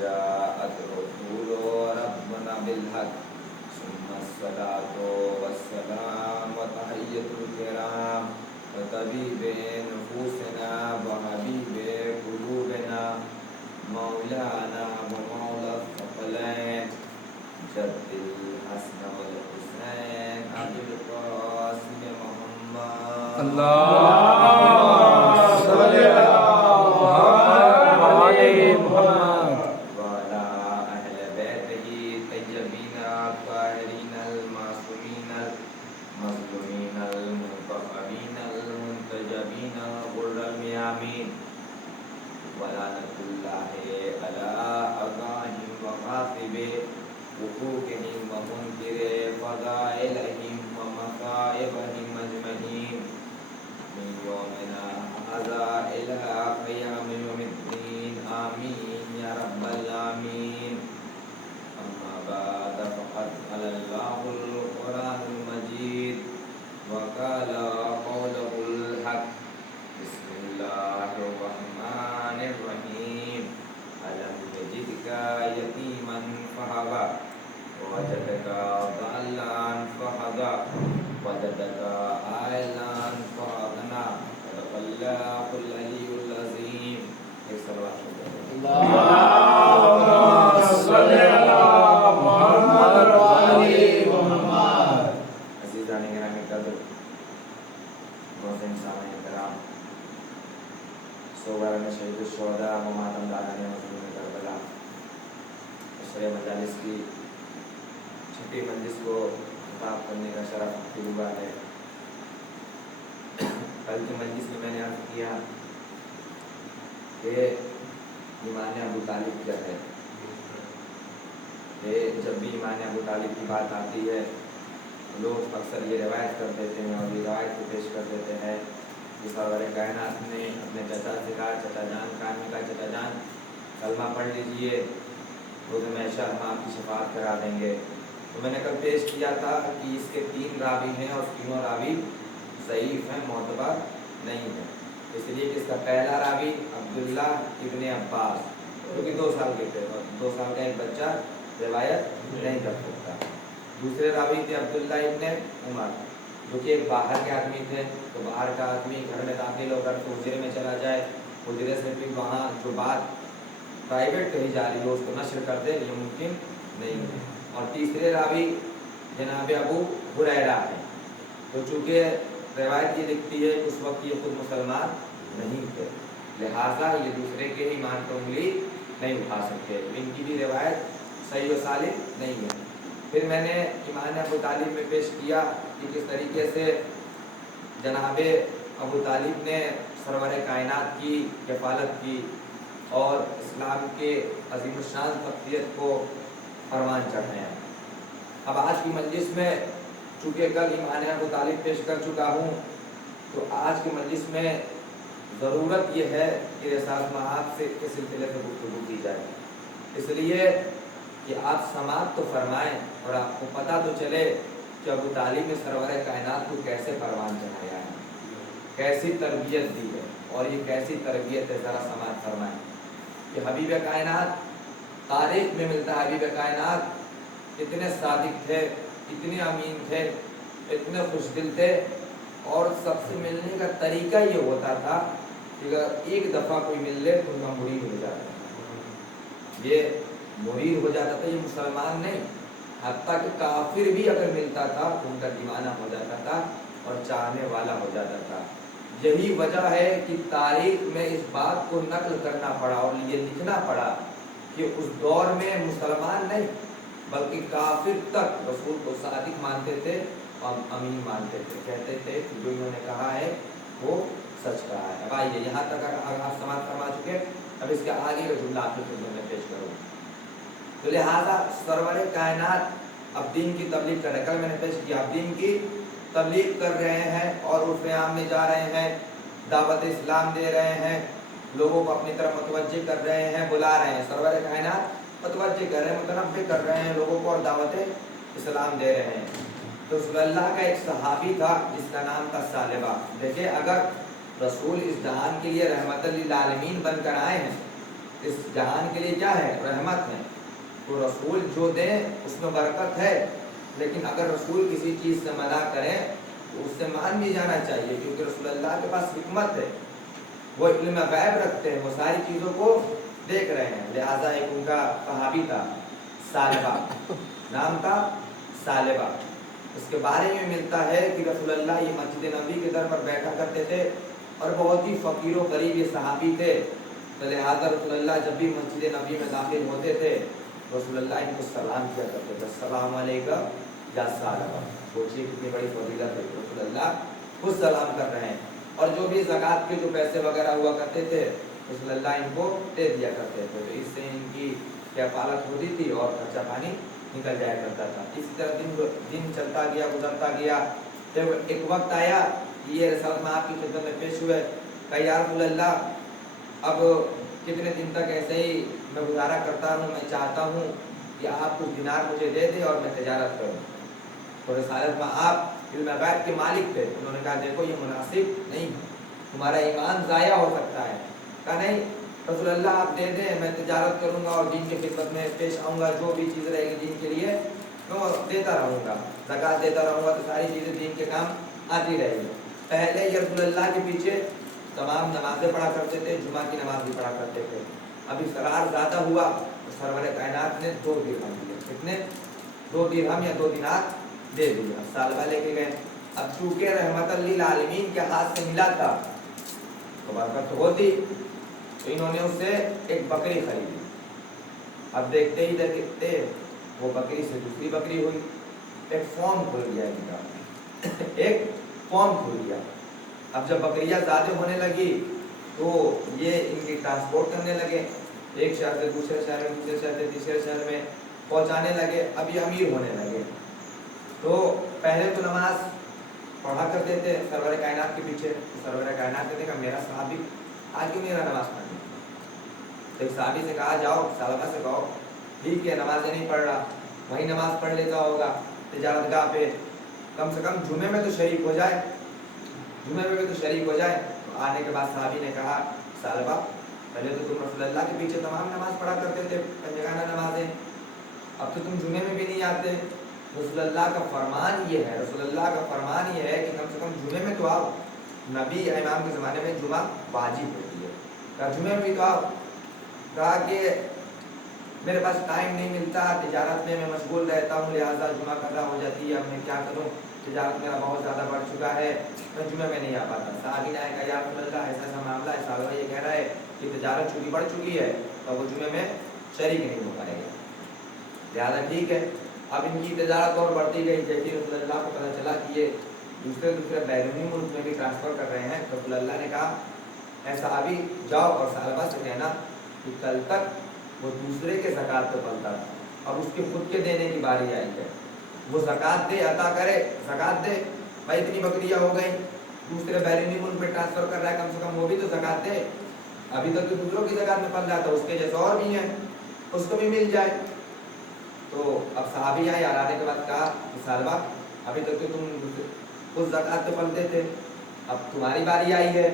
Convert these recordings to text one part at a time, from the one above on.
جاءت رسول ربنا بالحق ثم الصلاة والسلام وتحية الكرام وطبيب نفوسنا وحبيب قلوبنا مولانا ومولى الثقلين جد الحسن والحسين أبي القاسم محمد اللهم صل على محمد وعلى أهل بيته الطيبين الطاهرين المعصومين المظلومين المنتخبين المنتجبين الغر الميامين ولعنة الله على أعدائهم وغاصب حقوقهم ومنكر فضائلهم ومصائبهم أجمعين من يومنا هذا إلى قيام يوم الدين آمين يا رب العالمين. أما بعد فقد قال الله القرآن المجيد وقال قوله الحق بسم الله الرحمن الرحيم ألم يجدك يتيما فهوى ووجدك ضالا فهدى وجدك عائلا فأغنى صدق الله العلي العظيم. اللهم صل على محمد وعلى محمد. عزیزان گرامی قدر محترم سامعین کرام، صغار شہید الشہداء و ماتم داران مظلوم کربلا عشرہ مجالس کی چھٹی مجلس کو خطاب کرنے کا شرف حاصل ہوا ہے. کل کی مجلس میں میں نے عرض کیا کہ ایمان ابو طالب کیا ہے. جب بھی ایمان ابو طالب کی بات آتی ہے لوگ اکثر یہ روایت کر دیتے ہیں اور یہ روایت کو پیش کر دیتے ہیں کہ سرور کائنات نے اپنے چچا سے کہا چچا جان کامی کا چچا جان کلمہ پڑھ لیجئے روز محشر ہم آپ کی شفاعت کرا دیں گے. تو میں نے کل پیش کیا تھا کہ اس کے 3 راوی ہیں اور تینوں راوی ضعیف ہیں، معتبر نہیں ہیں. اس لیے کہ اس کا پہلا راوی عبداللہ ابن عباس جو کہ 2 سال کے تھے اور 2 سال کا ایک بچہ روایت نہیں کر سکتا. دوسرے راوی تھے عبداللہ ابن عمر جو کہ ایک باہر کے آدمی تھے. تو باہر کا آدمی گھر میں داخل ہو کر حجرے میں چلا جائے، حجرے سے پھر وہاں جو بات پرائیویٹ کہی جا رہی ہو اس کو نشر کر دے، یہ ممکن نہیں ہے. اور تیسرے راوی جناب ابو ہریرہ ہے. تو چونکہ روایت یہ لکھتی ہے کہ اس وقت یہ خود مسلمان نہیں تھے، لہٰذا یہ دوسرے کے ایمان کو انگلی نہیں اٹھا سکتے. ان کی بھی روایت صحیح و صالح نہیں ہے. پھر میں نے ایمان ابو طالب میں پیش کیا کہ کس طریقے سے جناب ابو طالب نے سرور کائنات کی کفالت کی اور اسلام کے عظیم الشان تقویت کو فرمان چڑھایا. اب آج کی مجلس میں چونکہ کل ایمان ابو طالب پیش کر چکا ہوں تو آج کی مجلس میں ضرورت یہ ہے کہ رسالت مآب سے کے سلسلے میں گفتگو کی جائے. اس لیے کہ آپ سماعت تو فرمائیں اور آپ کو پتہ تو چلے کہ ابو طالب نے سرور کائنات کو کیسے فرمان چڑھایا ہے، کیسی تربیت دی ہے اور یہ کیسی تربیت ہے. ذرا سماعت فرمائیں کہ حبیب کائنات تاریخ میں ملتا ہے حبیب کائنات اتنے صادق تھے، اتنے امین تھے، اتنے خوش دل تھے اور سب سے ملنے کا طریقہ یہ ہوتا تھا کہ اگر ایک دفعہ کوئی مل لے تو ان کا مرید ہو جاتا تھا. یہ مرید ہو جاتا تھا، یہ مسلمان نہیں، حتیٰ کہ کافر بھی اگر ملتا تھا تو ان کا دیوانہ ہو جاتا تھا اور چاہنے والا ہو جاتا تھا. یہی وجہ ہے کہ تاریخ میں اس بات کو نقل کرنا پڑا اور یہ لکھنا پڑا کہ اس دور میں مسلمان نہیں بلکہ کافر تک رسول کو صادق مانتے تھے اور امین مانتے تھے. کہتے تھے کہ جو انہوں نے کہا ہے وہ سچ کہا ہے. اب آئیے یہاں تک اگر آپ سماعت فرما چکے اب اس کے آگے کا جملہ آپ کے خدمت میں پیش کروں. تو لہٰذا سرور کائنات اب دین کی تبلیغ کر رہے ہیں. کل میں نے پیش کیا اب دین کی تبلیغ کر رہے ہیں اور عرف عام میں جا رہے ہیں، دعوت اسلام دے رہے ہیں، لوگوں کو اپنی طرف متوجہ کر رہے ہیں، بلا رہے ہیں. سرور کائنات متوجہ کر رہے ہیں، متنبہ کر رہے ہیں لوگوں کو اور دعوت اسلام دے رہے ہیں. تو رسول اللہ کا ایک صحابی تھا جس کا نام تھا ثعلبہ. دیکھیں اگر رسول اس جہان کے لیے رحمت للعالمین بن کر آئے ہیں اس جہان کے لیے کیا ہے؟ رحمت ہے. تو رسول جو دیں اس میں برکت ہے، لیکن اگر رسول کسی چیز سے منع کریں تو اس سے مان بھی جانا چاہیے، کیونکہ رسول اللہ کے پاس حکمت ہے، وہ علم غیب رکھتے ہیں، وہ ساری چیزوں کو دیکھ رہے ہیں. لہٰذا ایک ان کا صحابی تھا ثعلبہ، نام تھا ثعلبہ. اس کے بارے میں ملتا ہے کہ رسول اللہ یہ مسجد نبوی کے در پر بیٹھا کرتے تھے اور بہت ہی فقیر و غریب یہ صحابی تھے. تو لہٰذا رسول اللہ جب بھی مسجد نبوی میں داخل ہوتے تھے رسول اللہ ان کو سلام کیا کرتے تھے، السلام علیکم یا ثعلبہ. سوچیے کتنی بڑی فضیلت ہے، رسول اللہ خود سلام کر رہے ہیں. اور جو بھی زکوٰۃ کے جو پیسے وغیرہ ہوا کرتے تھے رسول اللہ ان کو دے دیا کرتے تھے. تو اس سے ان کی کفالت ہوتی تھی اور خرچہ پانی نکل جایا کرتا تھا. اسی طرح دن چلتا گیا، گزرتا گیا. جب ایک وقت آیا کہ یہ رسالت میں آپ کی خدمت میں پیش ہوئے، کہ یا رسول اللہ اب کتنے دن تک ایسے ہی میں گزارا کرتا ہوں، میں چاہتا ہوں کہ آپ کچھ دینار مجھے دے دیں اور میں تجارت کروں. تو رسالت میں آپ علم غیب کے مالک تھے، انہوں نے کہا دیکھو یہ مناسب نہیں ہے، تمہارا ایمان ضائع ہو سکتا ہے. کہا نہیں رسول اللہ آپ دے دیں، میں تجارت کروں گا اور دین کی خدمت میں پیش آؤں گا، جو بھی چیز رہے گی دین کے لیے تو دیتا رہوں گا، زکوٰۃ دیتا رہوں گا، تو ساری چیزیں دین کے کام آتی رہے گی. پہلے یہ رسول اللہ کے پیچھے تمام نمازیں پڑھا کرتے تھے، جمعہ کی نماز بھی پڑھا کرتے تھے. اب اصرار زیادہ ہوا تو سرور کائنات نے 2 درہم دیے. کتنے؟ 2 درہم یا 2 دینار دے دیا. ثعلبہ لے کے گئے. اب چونکہ رحمت للعالمین کے ہاتھ سے ملا تھا تو برکت ہوتی، تو انہوں نے اس سے ایک بکری خریدی. اب دیکھتے ہی دیکھتے وہ بکری سے دوسری بکری ہوئی. ایک فارم کھل گیا ان کا، ایک فارم کھل گیا. اب جب بکریاں زیادہ ہونے لگی تو یہ ان کی ٹرانسپورٹ کرنے لگے، ایک شہر سے دوسرے شہر میں، دوسرے شہر سے تیسرے شہر میں پہنچانے لگے. اب یہ امیر ہونے لگے. تو پہلے تو نماز پڑھا کرتے تھے سرور کائنات کے پیچھے. سرور کائنات نے دیکھا میرا صحابی آج کیوں میرا نماز پڑھنے. تو ایک صحابی سے کہا جاؤ ثعلبہ سے کہو ٹھیک ہے نمازیں نہیں پڑھ رہا، وہی نماز پڑھ لیتا ہوگا تجارت گاہ پہ، کم سے کم جمعے میں تو شریک ہو جائے، جمعے میں بھی تو شریک ہو جائے. آنے کے بعد صحابی نے کہا ثعلبہ پہلے تو تم رسول اللہ کے پیچھے تمام نماز پڑھا کرتے تھے، پنجگانہ نمازیں، اب تو تم جمعے میں بھی نہیں آتے. رسول اللہ کا فرمان یہ ہے، رسول اللہ کا فرمان یہ ہے کہ کم سے کم جمعے میں تو آؤ. نبی امام کے زمانے میں جمعہ واجب ہوتی ہے، کہا جمعے میں بھی تو آؤ. کہا کہ میرے پاس ٹائم نہیں ملتا، تجارت میں مشغول رہتا ہوں، لہٰذا جمعہ قضا ہو جاتی ہے، اب میں کیا کروں، تجارت میرا بہت زیادہ بڑھ چکا ہے، میں جمعے میں نہیں آ پاتا. صحابی نے کہا یا رسول اللہ ایسا ایسا معاملہ ہے، ثعلبہ یہ کہہ رہا ہے کہ تجارت چونکہ بڑھ چکی ہے تو وہ جمعے میں شریک نہیں ہو پائے گا. لہٰذا ٹھیک ہے. اب ان کی تجارت اور بڑھتی گئی. جیسے رسول اللہ کو پتہ چلا کہ یہ دوسرے بیرونی ملک میں بھی ٹرانسفر کر رہے ہیں، تو رسول اللہ نے کہا اے صحابی جاؤ اور ثعلبہ سے کہنا کہ کل تک وہ دوسرے کے زکوٰۃ پہ پلتا تھا، اب اس کے خود کے دینے کی باری آئی ہے، وہ زکوٰۃ دے، عطا کرے، زکوٰۃ دے. بھائی اتنی بکریاں ہو گئیں، دوسرے بیرونی ملک پہ ٹرانسفر کر رہا ہے، کم سے کم وہ بھی تو زکوٰۃ دے. ابھی تک تو دوسروں کی زکوٰۃ میں پل رہا تھا، اس کے جیسے اور بھی ہیں اس کو بھی مل جائے. تو اب صحابی آئے، آنے کے بعد کہا کہ ثعلبہ ابھی تک تو تم خود زکوٰۃ پہ پلتے تھے، اب تمہاری باری آئی ہے،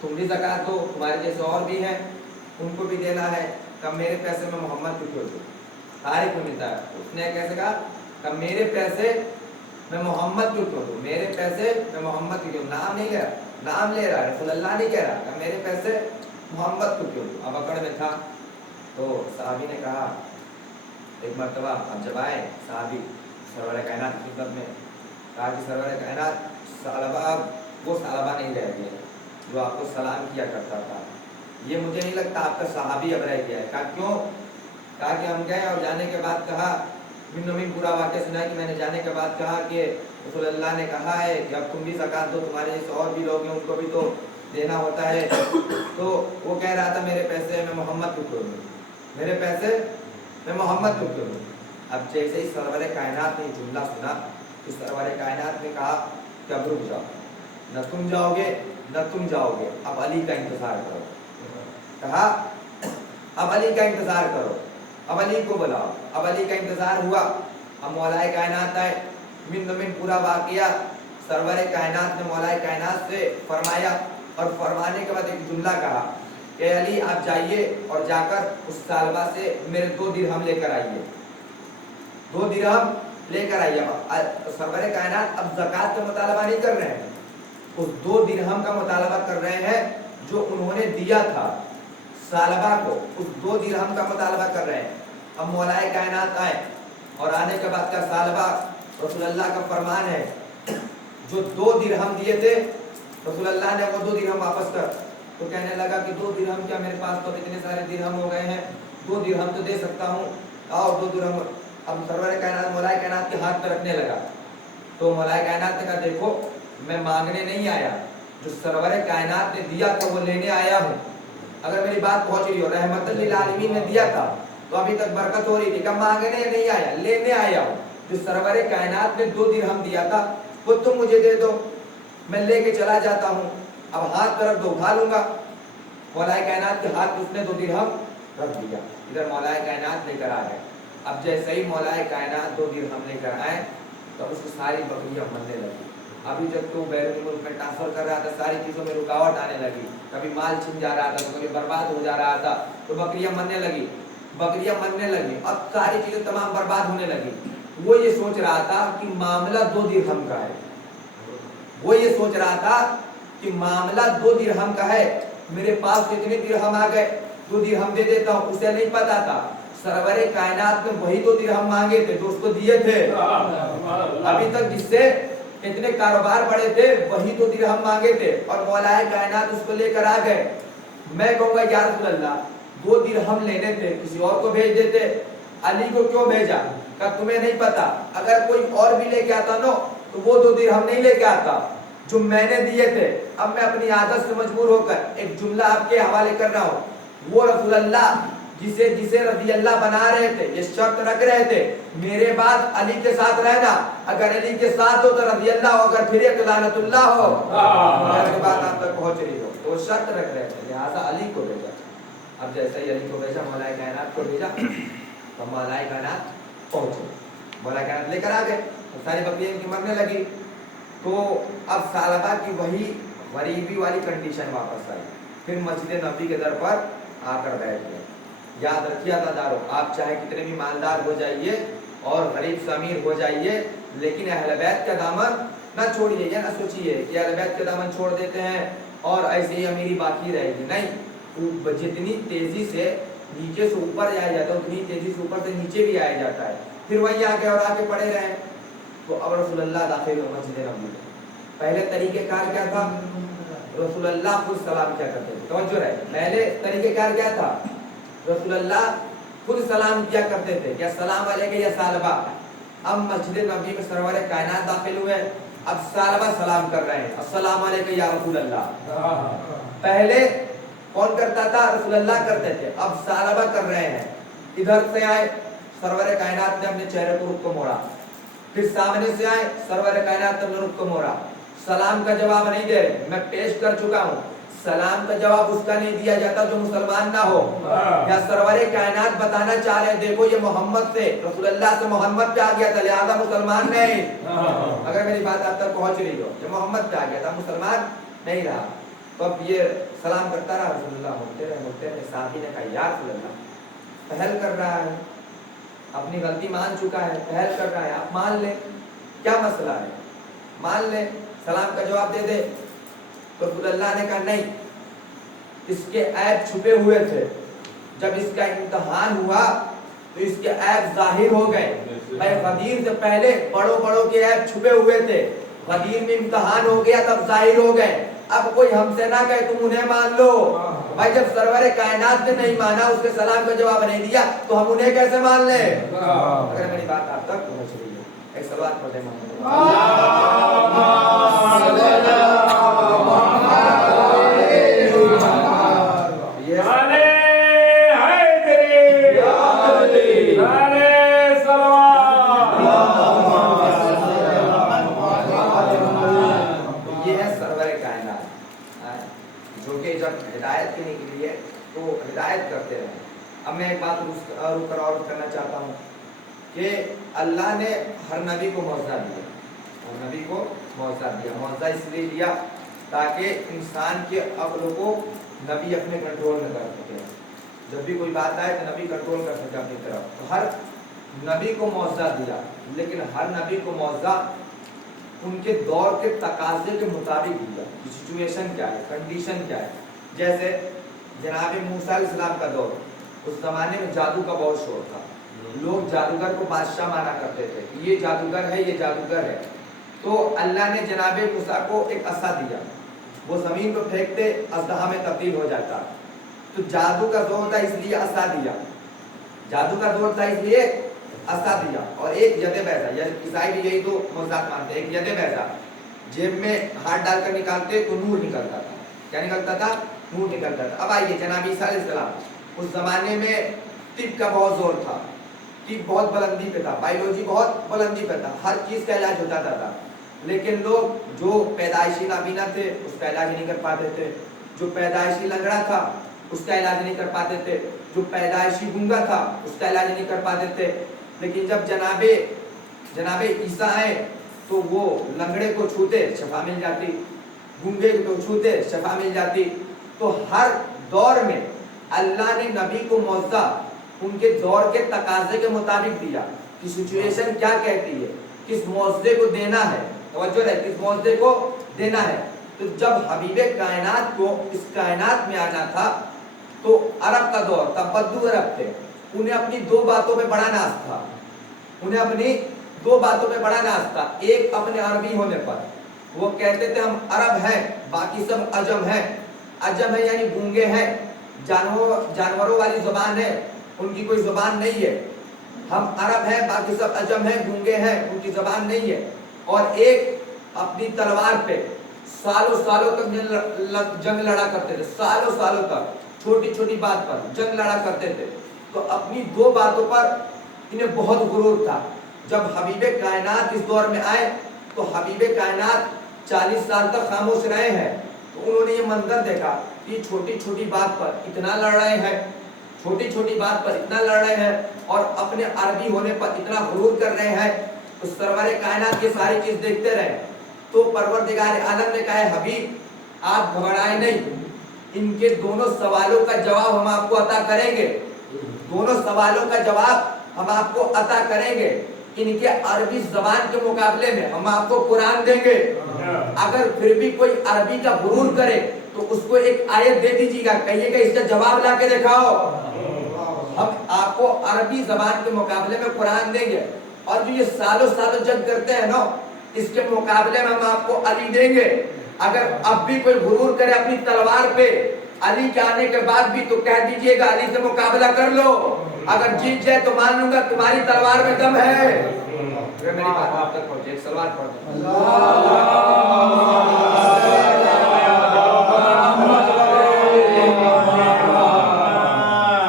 تم بھی زکوٰۃ دو، تمہارے جیسے اور بھی ہیں ان کو بھی دینا ہے. کب میرے پیسے میں محمد کیوں دوں، تاریخ میں ملتا ہے. اس نے کیسے کہا کہ میرے پیسے میں محمد کیوں دوں، میرے پیسے میں محمد کیوں، نام نہیں لے رہا، نام لے رہا ہے، رسول اللہ نہیں کہہ رہا کہ میرے پیسے محمد کو کیوں دوں. اب اکڑ میں تھا. تو صحابی نے کہا ایک مرتبہ اب جب آئے صحابی سرور کائنات کی خدمت میں، کہا کہ سرور کائنات ثعلبہ وہ ثعلبہ نہیں رہ گیا جو آپ کو سلام کیا کرتا تھا، یہ مجھے نہیں لگتا آپ کا صحابی اب رہ گیا ہے. کہا کیوں؟ کہا کہ ہم گئے اور جانے کے بعد کہا من پورا واقعہ سنا کہ میں نے جانے کے بعد کہا کہ رسول اللہ نے کہا ہے کہ اب تم بھی زکوٰۃ دو، تمہارے جیسے اور بھی لوگ ہیں ان کو بھی تو دینا ہوتا ہے. تو وہ کہہ رہا تھا میرے پیسے میں محمد کو کیوں دوں، میرے پیسے میں محمد کو کیوں دوں. اب جیسے ہی سرور کائنات نے جملہ سنا تو سرور کائنات نے کہا کہ اب رک جاؤ، نہ تم جاؤ گے نہ تم جاؤ گے، اب علی کا انتظار کرو. کہا اب علی کا انتظار کرو، اب علی کو بلاؤ. اب علی کا انتظار ہوا. اب مولا کائنات آئے. من پورا واقعہ سرور کائنات نے مولا کائنات سے فرمایا اور فرمانے کے بعد ایک جملہ کہا کہ علی آپ جائیے اور جا کر اس سالبہ سے میرے 2 درہم لے کر آئیے، 2 درہم لے کر آئیے۔ سرور کائنات اب زکوٰۃ کا مطالبہ نہیں کر رہے ہیں، اس 2 درہم کا مطالبہ کر رہے ہیں جو انہوں نے دیا تھا سالبہ کو، اس 2 درہم کا مطالبہ کر رہے ہیں۔ اب مولائے کائنات آئے اور آنے کے بعد کا سالبہ رسول اللہ کا فرمان ہے، جو 2 درہم دیے تھے رسول اللہ نے وہ 2 درہم واپس کر، تو کہنے لگا کہ 2 درہم کیا، میرے پاس تو اتنے سارے درہم ہو گئے ہیں، 2 درہم تو دے سکتا ہوں، اور 2 درہم۔ اب سرور کائنات مولائے کائنات کے ہاتھ پہ رکھنے لگا، تو مولائے کائنات نے کہا دیکھو میں مانگنے نہیں آیا، جو سرور کائنات نے دیا تھا وہ لینے آیا ہوں۔ اگر میری بات پہنچ رہی ہو، رحمت للعالمین نے دیا تھا تو ابھی تک برکت ہو رہی تھی، کہ مانگنے نہیں آیا، لینے آیا ہوں۔ جو سرور کائنات نے 2 درہم دیا تھا وہ تم مجھے دے دو، میں لے کے چلا جاتا ہوں، اب ہاتھ طرف دو اٹھا لوں گا۔ مولائے کائنات کے ہاتھ اس نے 2 درہم رکھ دیا، ادھر مولائے کائنات لے کر آ گئے۔ اب جیسے ہی مولائے کائنات 2 درہم لے کر آئے تو اس کو ساری بکریاں مرنے لگی۔ ابھی جب تو بیرون ملک میں ٹرانسفر کر رہا تھا ساری چیزوں میں رکاوٹ آنے لگی، کبھی مال چھن جا رہا تھا تو کبھی برباد ہو جا رہا تھا، تو بکریاں مرنے لگی، بکریاں مرنے لگی، اب ساری چیزیں تمام برباد ہونے لگی۔ وہ یہ سوچ رہا تھا کہ معاملہ 2 درہم کا ہے، وہ یہ سوچ رہا تھا کہ معاملہ 2 درہم کا ہے، میرے پاس کتنے درہم آ گئے، 2 درہم دے دیتا ہوں۔ اسے نہیں پتا تھا سرور کائنات میں وہی 2 درہم مانگے تھے جو اس کو دیے تھے، ابھی تک جس سے اتنے کاروبار بڑے تھے وہی 2 درہم مانگے تھے، اور مولائے کائنات اس کو لے کر آ گئے۔ میں کہوں گا یا رسول اللہ 2 درہم لینے تھے کسی اور کو بھیج دیتے، علی کو کیوں بھیجا؟ کہ تمہیں نہیں پتا اگر کوئی اور بھی لے کے آتا نا تو وہ 2 درہم نہیں لے کے آتا جو میں نے دیے تھے۔ اب میں اپنی عادت سے مجبور ہو کر ایک جملہ آپ کے حوالے کر رہا ہوں، وہ رسول اللہ جسے رضی اللہ بنا رہے تھے، یہ شرط رکھ رہے تھے میرے بعد علی کے ساتھ رہنا، اگر علی کے ساتھ ہو تو رضی اللہ ہو، اگر پھر ایک لعنت اللہ ہو۔ میری بات آپ تک پہنچ رہی ہو، تو وہ شرط رکھ رہے تھے، لہٰذا علی کو بھیجا۔ اب جیسے ہی علی کو بھیجا، مولائے کائنات کو بھیجا، تو مولائے کائنات پہنچے، مولائے کائنات لے کر آ گئے، ساری بکریاں ان کی مرنے لگی۔ تو اب سالبہ کی وہی غریبی والی کنڈیشن واپس آئی، پھر مسجد نبی کے در پر آ کر بیٹھ گئے۔ یاد رکھیے عزادارو، آپ چاہے کتنے بھی مالدار ہو جائیے اور غریب سے امیر ہو جائیے، لیکن اہل بیت کا دامن نہ چھوڑیے، یا نہ سوچیے کہ اہل بیت کا دامن چھوڑ دیتے ہیں اور ایسے ہی امیری باقی رہے گی، نہیں۔ جتنی تیزی سے نیچے سے اوپر جایا جاتا ہے اتنی تیزی سے اوپر سے نیچے بھی آیا جاتا ہے۔ پھر وہی آگے اور آگے پڑے رہے۔ تو اب رسول اللہ داخل ہو مسجد نبوی میں، پہلے طریقہ کار کیا تھا؟ رسول اللہ خود سلام کیا کرتے تھے، توجہ رہے، پہلے طریقہ کار کیا تھا؟ رسول اللہ خود سلام کیا کرتے تھے، یا سلام علیکم یا سالبہ۔ اب مسجد نبوی میں سرور کائنات داخل ہوئے، اب سالبہ سلام کر رہے ہیں، السلام علیکم یا رسول اللہ۔ پہلے کون کرتا تھا؟ رسول اللہ کرتے تھے، اب سالبہ کر رہے ہیں۔ ادھر سے آئے، سرور کائنات نے اپنے چہرے کو رخ کو موڑا، پھر سامنے سے آئے، سرور کائنات نے رخ کو موڑا، سلام کا جواب نہیں دے رہے، میں پیش کر چکا ہوں، سلام کا جواب اس کا نہیں دیا جاتا جو مسلمان نہ ہو۔ یا سرور کائنات بتانا چاہ رہے ہیں دیکھو یہ محمد سے، رسول اللہ سے محمد پہ آ گیا تھا لہذا مسلمان نہیں۔ اگر میری بات آپ تک پہنچ رہی ہو، یہ محمد پہ آ گیا تھا مسلمان نہیں رہا، تو اب یہ سلام کرتا رہا، رسول اللہ ہوتے رہے، صحابی نے کہا یا رسول اللہ پہل کر رہا ہے، اپنی غلطی مان چکا ہے، پہل کر رہا ہے، آپ مان لیں، کیا مسئلہ ہے، مان لیں، سلام کا جواب دے دے۔ تو رسول اللہ نے کہا نہیں، اس کے عیب چھپے ہوئے تھے، جب اس کا امتحان ہوا تو اس کے عیب ظاہر ہو گئے۔ غدیر سے پہلے بڑوں کے عیب چھپے ہوئے تھے، غدیر میں امتحان ہو گیا تب ظاہر ہو گئے۔ اب کوئی ہم سے نہ کہے تم انہیں مان لو، بھائی جب سرور کائنات نے نہیں مانا، اس کے سلام کا جواب نہیں دیا تو ہم انہیں کیسے مان لیں؟ اگر میری بات آپ تک پہنچ رہی ہے، ایک سوال پڑھیں ہدایت کے لیے تو ہدایت کرتے رہے۔ اب میں ایک بات رک کر اور کرنا چاہتا ہوں کہ اللہ نے ہر نبی کو معجزہ دیا، ہر نبی کو معجزہ دیا، معجزہ اس لیے دیا تاکہ انسان کے عقل کو نبی اپنے کنٹرول میں کر سکے. جب بھی کوئی بات آئے تو نبی کنٹرول کر سکے اپنی طرف. تو ہر نبی کو معجزہ دیا, لیکن ہر نبی کو معجزہ ان کے دور کے تقاضے کے مطابق دیا. سچویشن کیا ہے, کنڈیشن کیا ہے. جیسے جناب موسیٰ علیہ السلام کا دور, اس زمانے میں جادو کا بہت شور تھا. لوگ جادوگر کو بادشاہ مانا کرتے تھے, یہ جادوگر ہے, یہ جادوگر ہے. تو اللہ نے جناب موسیٰ کو ایک عصا دیا, وہ زمین کو پھینکتے اژدہا میں تبدیل ہو جاتا. تو جادو کا دور تھا اس لیے عصا دیا, جادو کا دور تھا اس لیے عصا دیا. اور ایک ید بیضا, عیسائی بھی یہی تو معجزات مانتے ہیں. ایک ید بیضا, جیب میں ہاتھ ڈال کر نکالتے تو نور نکلتا تھا. کیا نکلتا تھا؟ نور نکلتا تھا. اب آئیے جناب عیسیٰ علیہ السلام, اس زمانے میں طب کا بہت زور تھا, طب بہت بلندی پہ تھا, بایولوجی بہت بلندی پہ تھا, ہر چیز کا علاج ہو جاتا تھا. لیکن لوگ جو پیدائشی نابینا تھے اس کا علاج نہیں کر پاتے تھے, جو پیدائشی لنگڑا تھا اس کا علاج نہیں کر پاتے تھے, جو پیدائشی گونگا تھا اس کا علاج نہیں کر پاتے تھے. لیکن جب جناب عیسیٰ آئے تو وہ لنگڑے کو چھوتے شفا مل جاتی, گونگے کو چھوتے شفا مل جاتی. تو ہر دور میں اللہ نے نبی کو معجزہ ان کے دور کے تقاضے کے مطابق دیا کہ سچویشن کیا کہتی ہے, کس معجزے کو دینا ہے. توجہ رہے, کس معجزے کو دینا ہے. تو جب حبیب کائنات کو اس کائنات میں آنا تھا تو عرب کا دور تھا, بدو عرب تھے, انہیں اپنی دو باتوں پہ بڑا ناز تھا. انہیں اپنی دو باتوں پہ بڑا ناز تھا. ایک اپنے عربی ہونے پر, وہ کہتے تھے ہم عرب ہیں باقی سب عجم ہیں. عجم ہے یعنی گونگے ہیں, جانوروں والی زبان ہے, ان کی کوئی زبان نہیں ہے. ہم عرب ہیں باقی سب عجم ہیں, گونگے ہیں, ان کی زبان نہیں ہے. اور ایک اپنی تلوار پہ سالوں تک جنگ لڑا کرتے تھے, سالوں تک چھوٹی چھوٹی بات پر جنگ لڑا کرتے تھے. تو اپنی دو باتوں پر انہیں بہت غرور تھا. جب حبیب کائنات اس دور میں آئے تو حبیب کائنات 40 سال تک خاموش رہے ہیں. تو انہوں نے یہ منظر دیکھا کہ چھوٹی چھوٹی بات پر اتنا لڑ رہے ہیں, چھوٹی چھوٹی بات پر اتنا لڑ رہے ہیں, اور اپنے عربی ہونے پر اتنا غرور کر رہے ہیں. تو سرور کائنات یہ ساری چیز دیکھتے رہے. تو پروردگار عالم نے کہا حبیب آپ گھبرائیں نہیں, ان کے دونوں سوالوں کا جواب ہم آپ کو عطا کریں گے. دونوں سوالوں کا جواب ہم آپ کو عطا کریں گے. ان کے عربی زبان کے مقابلے میں ہم آپ کو قرآن دیں گے. اگر پھر بھی کوئی عربی کا غرور کرے تو اس کو ایک آیت دے دیجیے گا, کہیے گا اس کا جواب لا کے دکھاؤ. ہم آپ کو عربی زبان کے مقابلے میں قرآن دیں گے. اور جو یہ سالوں جنگ کرتے ہیں نا, اس کے مقابلے میں ہم آپ کو علی دیں گے. اگر اب بھی کوئی غرور کرے اپنی تلوار پہ علی کے آنے کے بعد بھی, تو کہہ دیجئے گا علی سے مقابلہ کر لو. اگر جیت جائے تو مان لوں گا تمہاری تلوار میں دم ہے. اگر میری بات آپ تک پہنچے, ایک سلوات پڑھ دو.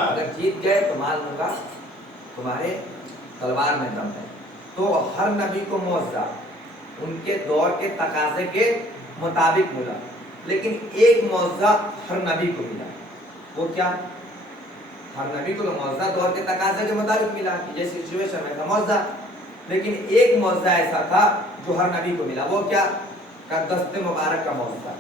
اگر جیت گئے تو مان لوں گا تمہارے تلوار میں دم ہے. تو ہر نبی کو معجزہ ان کے دور کے تقاضے کے مطابق ملا, لیکن ایک معجزہ ہر نبی کو ملا. وہ کیا؟ ہر نبی کو تو معجزہ دور کے تقاضے کے مطابق ملا, جیسی سچویشن میں تھا معجزہ. لیکن ایک معجزہ ایسا تھا جو ہر نبی کو ملا. وہ کیا؟ دست مبارک کا معجزہ.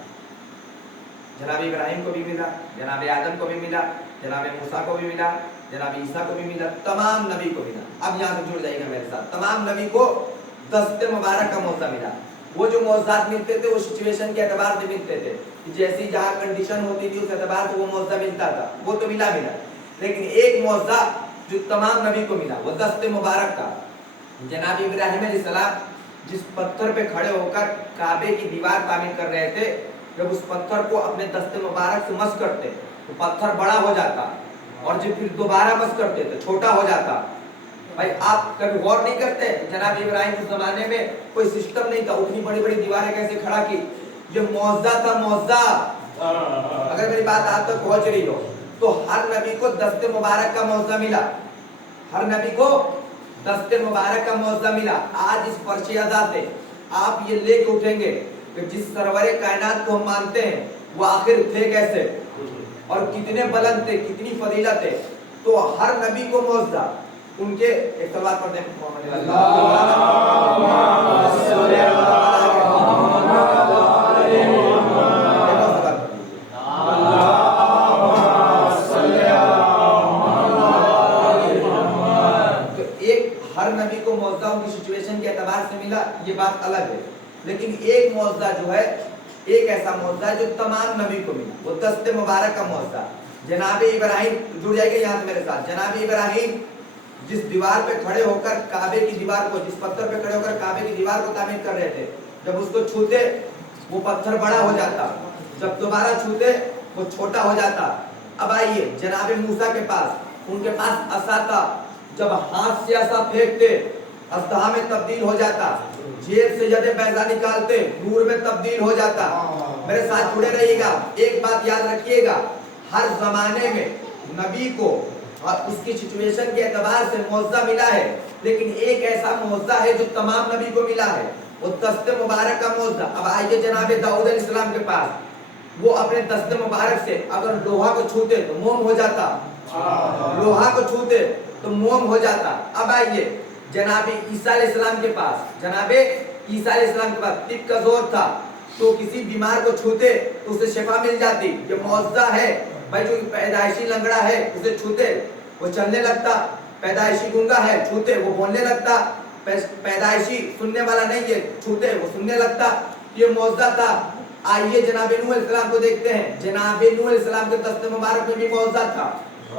جناب ابراہیم کو بھی ملا, جناب آدم کو بھی ملا, جناب موسیٰ کو بھی ملا, جناب عیسیٰ کو بھی ملا, تمام نبی کو ملا. اب یہاں سے جڑ جائے گا میرے ساتھ. تمام نبی کو دست مبارک کا معجزہ ملا. وہ جو معجزات ملتے تھے وہ سچویشن کے اعتبار سے ملتے تھے, جیسی جہاں کنڈیشن ہوتی تھی اس اعتبار سے وہ معجزہ ملتا تھا. وہ تو ملا. لیکن ایک معجزہ جو تمام نبی کو ملا وہ دست مبارک کا. جناب ابراہیم علیہ السلام جس پتھر پہ کھڑے ہو کر کعبے کی دیوار تعمیر کر رہے تھے, جب اس پتھر کو اپنے دست مبارک سے مس کرتے تو پتھر بڑا ہو جاتا, اور جب پھر دوبارہ مس کرتے تو چھوٹا ہو جاتا. بھائی آپ کبھی غور نہیں کرتے, جناب ابراہیم اس زمانے میں کوئی سسٹم نہیں تھا, اتنی بڑی بڑی دیواریں کیسے کھڑا کی؟ یہ معجزہ تھا, معجزہ. اگر میری بات آپ تک پہنچ رہی ہو تو ہر نبی کو دست مبارک کا معجزہ ملا. ہر نبی کو دست مبارک کا معجزہ ملا. آج اس فرش ادا سے آپ یہ لے کے اٹھیں گے کہ جس سرور کائنات کو ہم مانتے ہیں وہ آخر تھے کیسے, اور کتنے بلند تھے, کتنی فضیلت ہے. تو ہر نبی کو معجزہ ان کے ایک سوال پڑھتے ہیں محمد اللہ हर नबी को मौजज़ा उनकी सिचुएशन के एतबार से मिला, ये बात अलग है। लेकिन एक मौजज़ा जो है, एक ऐसा मौजज़ा जो तमाम नबी को मिला, वो दस्ते मुबारक का मौजज़ा। जनाब इब्राहिम, जुड़ जाएगा यहाँ मेरे साथ, जनाब इब्राहिम जिस दीवार पे खड़े होकर काबे की दीवार को, जिस पत्थर पे खड़े होकर काबे की दीवार को तामीर कर रहे थे, जब उसको छूते वो पत्थर बड़ा हो जाता, जब दोबारा छूते वो छोटा हो जाता। अब आइए जनाब मूसा के पास, उनके पास असा था, जब हाथ से असा फेंकते अस्तहा में तब्दील हो जाता, जेब से यदे पैसा निकालते नूर में तब्दील हो जाता। मेरे साथ जुड़े रहिएगा, एक बात याद रखिएगा, हर जमाने में नबी को और उसकी सिचुएशन के एतबार से मौजज़ा मिला है, लेकिन एक ऐसा मौजज़ा है जो तमाम नबी को मिला है, वो दस्ते मुबारक का मौजज़ा। अब आइए जनाब दाऊद अलैहिस्सलाम के पास, वो अपने दस्ते मुबारक से अगर लोहा को छूते तो मोम हो जाता, लोहा को छूते तो मोम हो जाता। अब आइए जनाब ईसा अलैहिस्सलाम के पास, जनाब ईसा अलैहिस्सलाम के पास तिब का जोर था, तो किसी बीमार को छूते तो उसे शिफा मिल जाती, ये मौजज़ा है भाई। जो पैदाइशी लंगड़ा है उसे छूते वो चलने लगता, पैदाइशी गूंगा है छूते वो बोलने लगता, पैदाइशी सुनने वाला नहीं है छूते वो सुनने लगता, ये मौजज़ा था। आइए जनाब नूह अलैहिस्सलाम को देखते हैं, जनाब नूह अलैहिस्सलाम के दस्ते मुबारक में भी मौजज़ा था।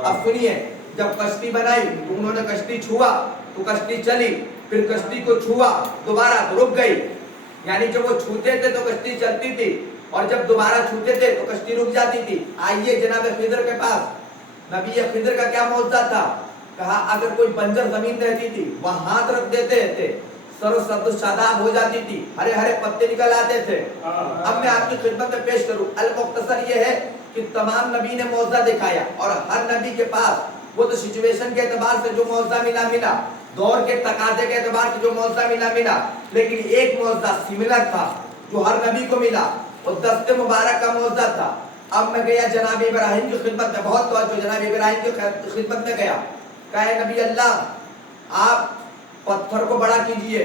अब सुनिए, जब कश्ती बनाई तो उन्होंने कश्ती छुआ तो कश्ती चली, फिर कश्ती को छुआ दोबारा तो रुक गई, यानी जब वो छूते थे तो कश्ती चलती थी और जब दोबारा छूते थे तो कश्ती रुक जाती थी। आइए जनाब खिदर के पास, नबी खिदर का क्या मौजज़ा था, कहा अगर कोई बंजर जमीन रहती थी वहां हाथ रख देते थे, सरसब्ज़ शादाब हो जाती थी, हरे हरे पत्ते निकल आते थे। अब मैं आपकी खिदमत में पेश करूं, अल मुख्तसर ये है कि तमाम नबी ने मौजज़ा दिखाया और हर नबी के पास वो तो सिचुएशन के एतबार से जो मौजज़ा मिला, दौर के तकाजे के एतबार से जो मौजज़ा मिला, लेकिन एक मौजज़ा सिमिलर था जो हर नबी को मिला, वो दस्ते मुबारक का मौजज़ा था। अब मैं गया जनाब इब्राहिम की खिदमत में, बहुत तवज्जो, जनाब इब्राहिम की खिदमत में गया, कहा नबी अल्लाह आप पत्थर को बड़ा कीजिए,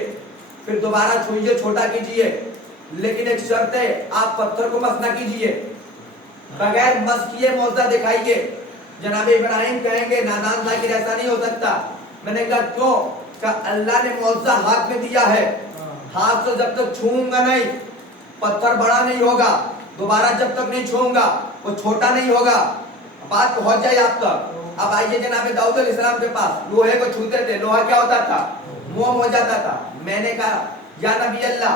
फिर दोबारा छुइए छोटा कीजिए, लेकिन एक शर्त है, आप पत्थर को मस ना कीजिए, बगैर मस किए मौजज़ा दिखाइए। जनाब इब्राहिम कहेंगे नादान जाकिर ऐसा नहीं हो सकता। मैंने कहा क्यों? कहा अल्लाह ने मौजज़ा हाथ में दिया है, हाथ से जब तक छूऊंगा नहीं पत्थर बड़ा नहीं होगा, दोबारा जब तक नहीं छूऊंगा वो छोटा नहीं होगा। बात पहुंच जाए आप तक। अब आइए जनाब दाऊद अलैहिस्सलाम के पास, लोहे को छूते थे, लोहा क्या होता था, मोम हो जाता था। मैंने कहा या नबी अल्लाह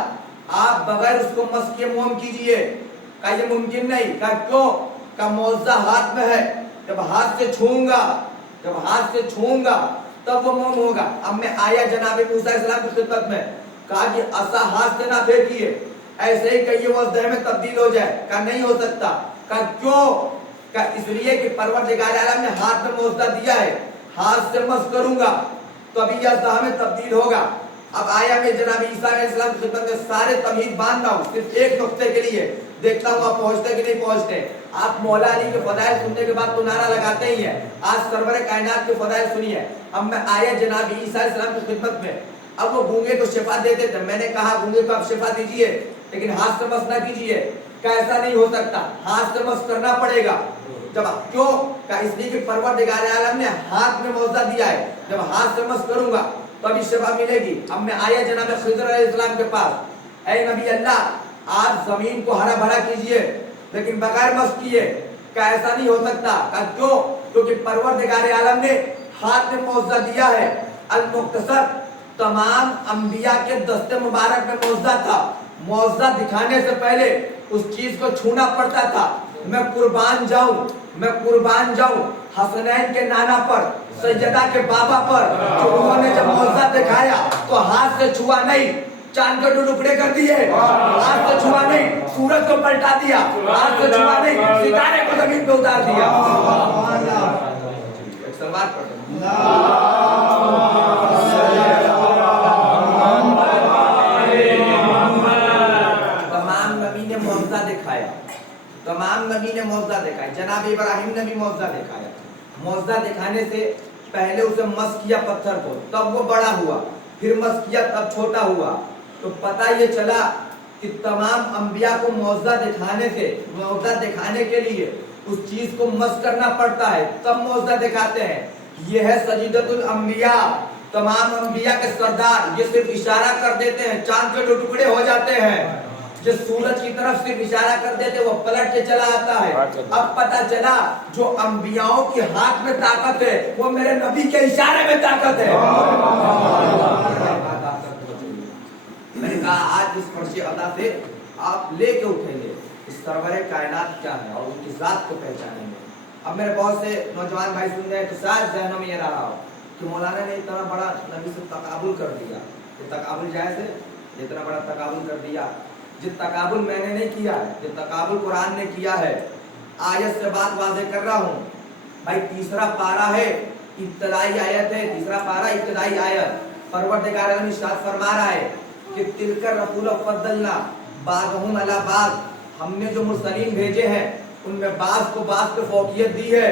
आप बगैर उसको मस किए मोम कीजिए, कहा ये मुमकिन नहीं। कहा क्यों? कहा मौजज़ा हाथ में है, जब हाथ से छूऊंगा तब वो मोम होगा। अब मैं आया जनाब मूसा अलैहिस्सलाम की खिदमत में, कहा कि असा हाथ से ना फेंकिए, ऐसे ही कहिए वो दह में तब्दील हो जाए। कहा नहीं हो सकता। कहा क्यों? कहा इसलिए कि परवरदिगार आलम ने हाथ में मौजज़ा दिया है, हाथ से मस करूंगा तो अभी यह दह में तब्दील होगा। अब आया मैं जनाब ईसा अलैहिस्सलाम की खिदमत में, सारे तमहीद बांध रहा हूँ सिर्फ एक नुक्ते के लिए, देखता हूँ आप पहुंचते कि नहीं पहुंचते। आप मौला अली के फदाइल सुनने के बाद तो नारा लगाते ही है, आज सरवर कायनात के फदाइल सुनिए। अब मैं आया जनाब ईसा अलैहिस्सलाम की खिदमत में, अब वो गूंगे को शिफा देते थे, मैंने कहा गूंगे को आप शिफा दीजिए लेकिन हाथ से मस ना कीजिए। क्या ऐसा नहीं हो सकता, हाथ से मस करना पड़ेगा। जब क्यों? क्या इसलिए कि परवरदिगार आलम ने हाथ में मौजज़ा दिया है, जब हाथ से मस करूंगा तो अभी शिफा मिलेगी। अब मैं आया जनाब खिदर अलैहिस्सलाम के पास, ऐ नबी अल्लाह आप जमीन को हरा भरा कीजिए लेकिन बगैर मस किए। क्या ऐसा नहीं हो सकता? कहा क्यों? क्योंकि परवरदिगार आलम ने हाथ में मौजज़ा दिया है। अल मुख्तसर तमाम अंबिया के दस्ते मुबारक में मौजज़ा था, मौजज़ा दिखाने से पहले उस चीज को छूना पड़ता था। मैं कुर्बान जाऊं हसनैन के नाना पर, सैयदा के बाबा पर, तो उन्होंने जब मौजज़ा दिखाया तो हाथ से छुआ नहीं, चांद के टुकड़े कर दिए, हाथ से छुआ नहीं, सूरज को पलटा दिया, हाथ से छुआ नहीं, सितारे को जमीन पे उतार दिया। तमाम नबी ने मौजज़ा दिखाया, जनाब इब्राहिम ने भी मौजज़ा दिखाया। मौजज़ा दिखाने से पहले उसे मस किया पत्थर को, तब वो बड़ा हुआ, फिर मस किया तब छोटा हुआ। तो पता ये चला कि तमाम अंबिया को मौजज़ा दिखाने के लिए उस चीज को मस करना पड़ता है, तब मौजज़ा दिखाते हैं। ये है सजीदतुल अंबिया, तमाम अंबिया के सरदार ये सिर्फ इशारा कर देते हैं, चांद के टुकड़े हो जाते हैं। जो सूरज की तरफ सिर्फ इशारा कर देते वो पलट के चला आता है। अब पता चला जो अंबियाओं के हाथ में ताकत है वो मेरे नबी के इशारे में ताकत है। मैंने कहा आज इस फर्श अदा से आप लेके उठेंगे इस सरवरे कायनात क्या है और उनकी जात को पहचानेंगे। अब मेरे बहुत से नौजवान भाई सुन रहे हैं तो शायद जहनों में ये रहा हो कि मौलाना ने इतना बड़ा नबी से तकाबुल कर दिया। ये तकाबुल जायज़ है? इतना बड़ा तकाबुल कर दिया। जो तकाबुल मैंने नहीं किया है, जो तकाबुल कुरान ने किया है। आयत से बात वाज़ेह कर रहा हूँ भाई। तीसरा पारा है, इब्तिदाई आयत है। तीसरा पारा इब्तिदाई आयत। परवरदिगार आलम इरशाद फरमा रहा है कि तिलकर रसूल फद्दलना बाज़हुम अला बाज़, हमने जो मुरसलीन भेजे हैं उनमें बाज़ को बाज़ पे फौकियत दी है।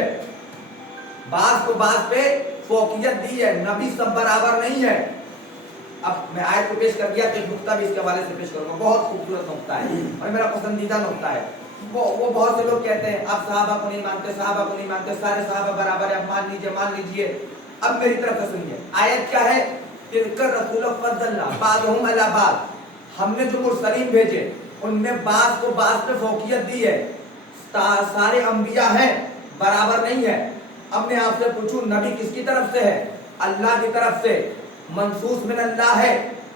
बाज़ को बाज़ पे फौकियत दी है। नबी सब बराबर नहीं है। अब मैं आयत को पेश कर दिया तो नुक्ता भी इसके हवाले से पेश करूंगा। बहुत खूबसूरत नुक्ता है और मेरा पसंदीदा नुक्ता है। वो बहुत से लोग कहते हैं आप सहाबा को नहीं मानते, सहाबा को नहीं मानते, सारे सहाबा बराबर है, मान लीजिए मान लीजिए। अब मेरी तरफ से सुनिए, आयत क्या है? तिलकर रसूल फद्दलना बाज़हुम अला बाज़, हमने जो मुरसलीन भेजे उनमें बाज़ को बाज़ पे फौकियत दी है। सारे अंबिया हैं, बराबर नहीं है। अब मैं आपसे पूछूं नबी किसकी तरफ से है? अल्लाह की तरफ से। मंसूस मिन अल्लाह है,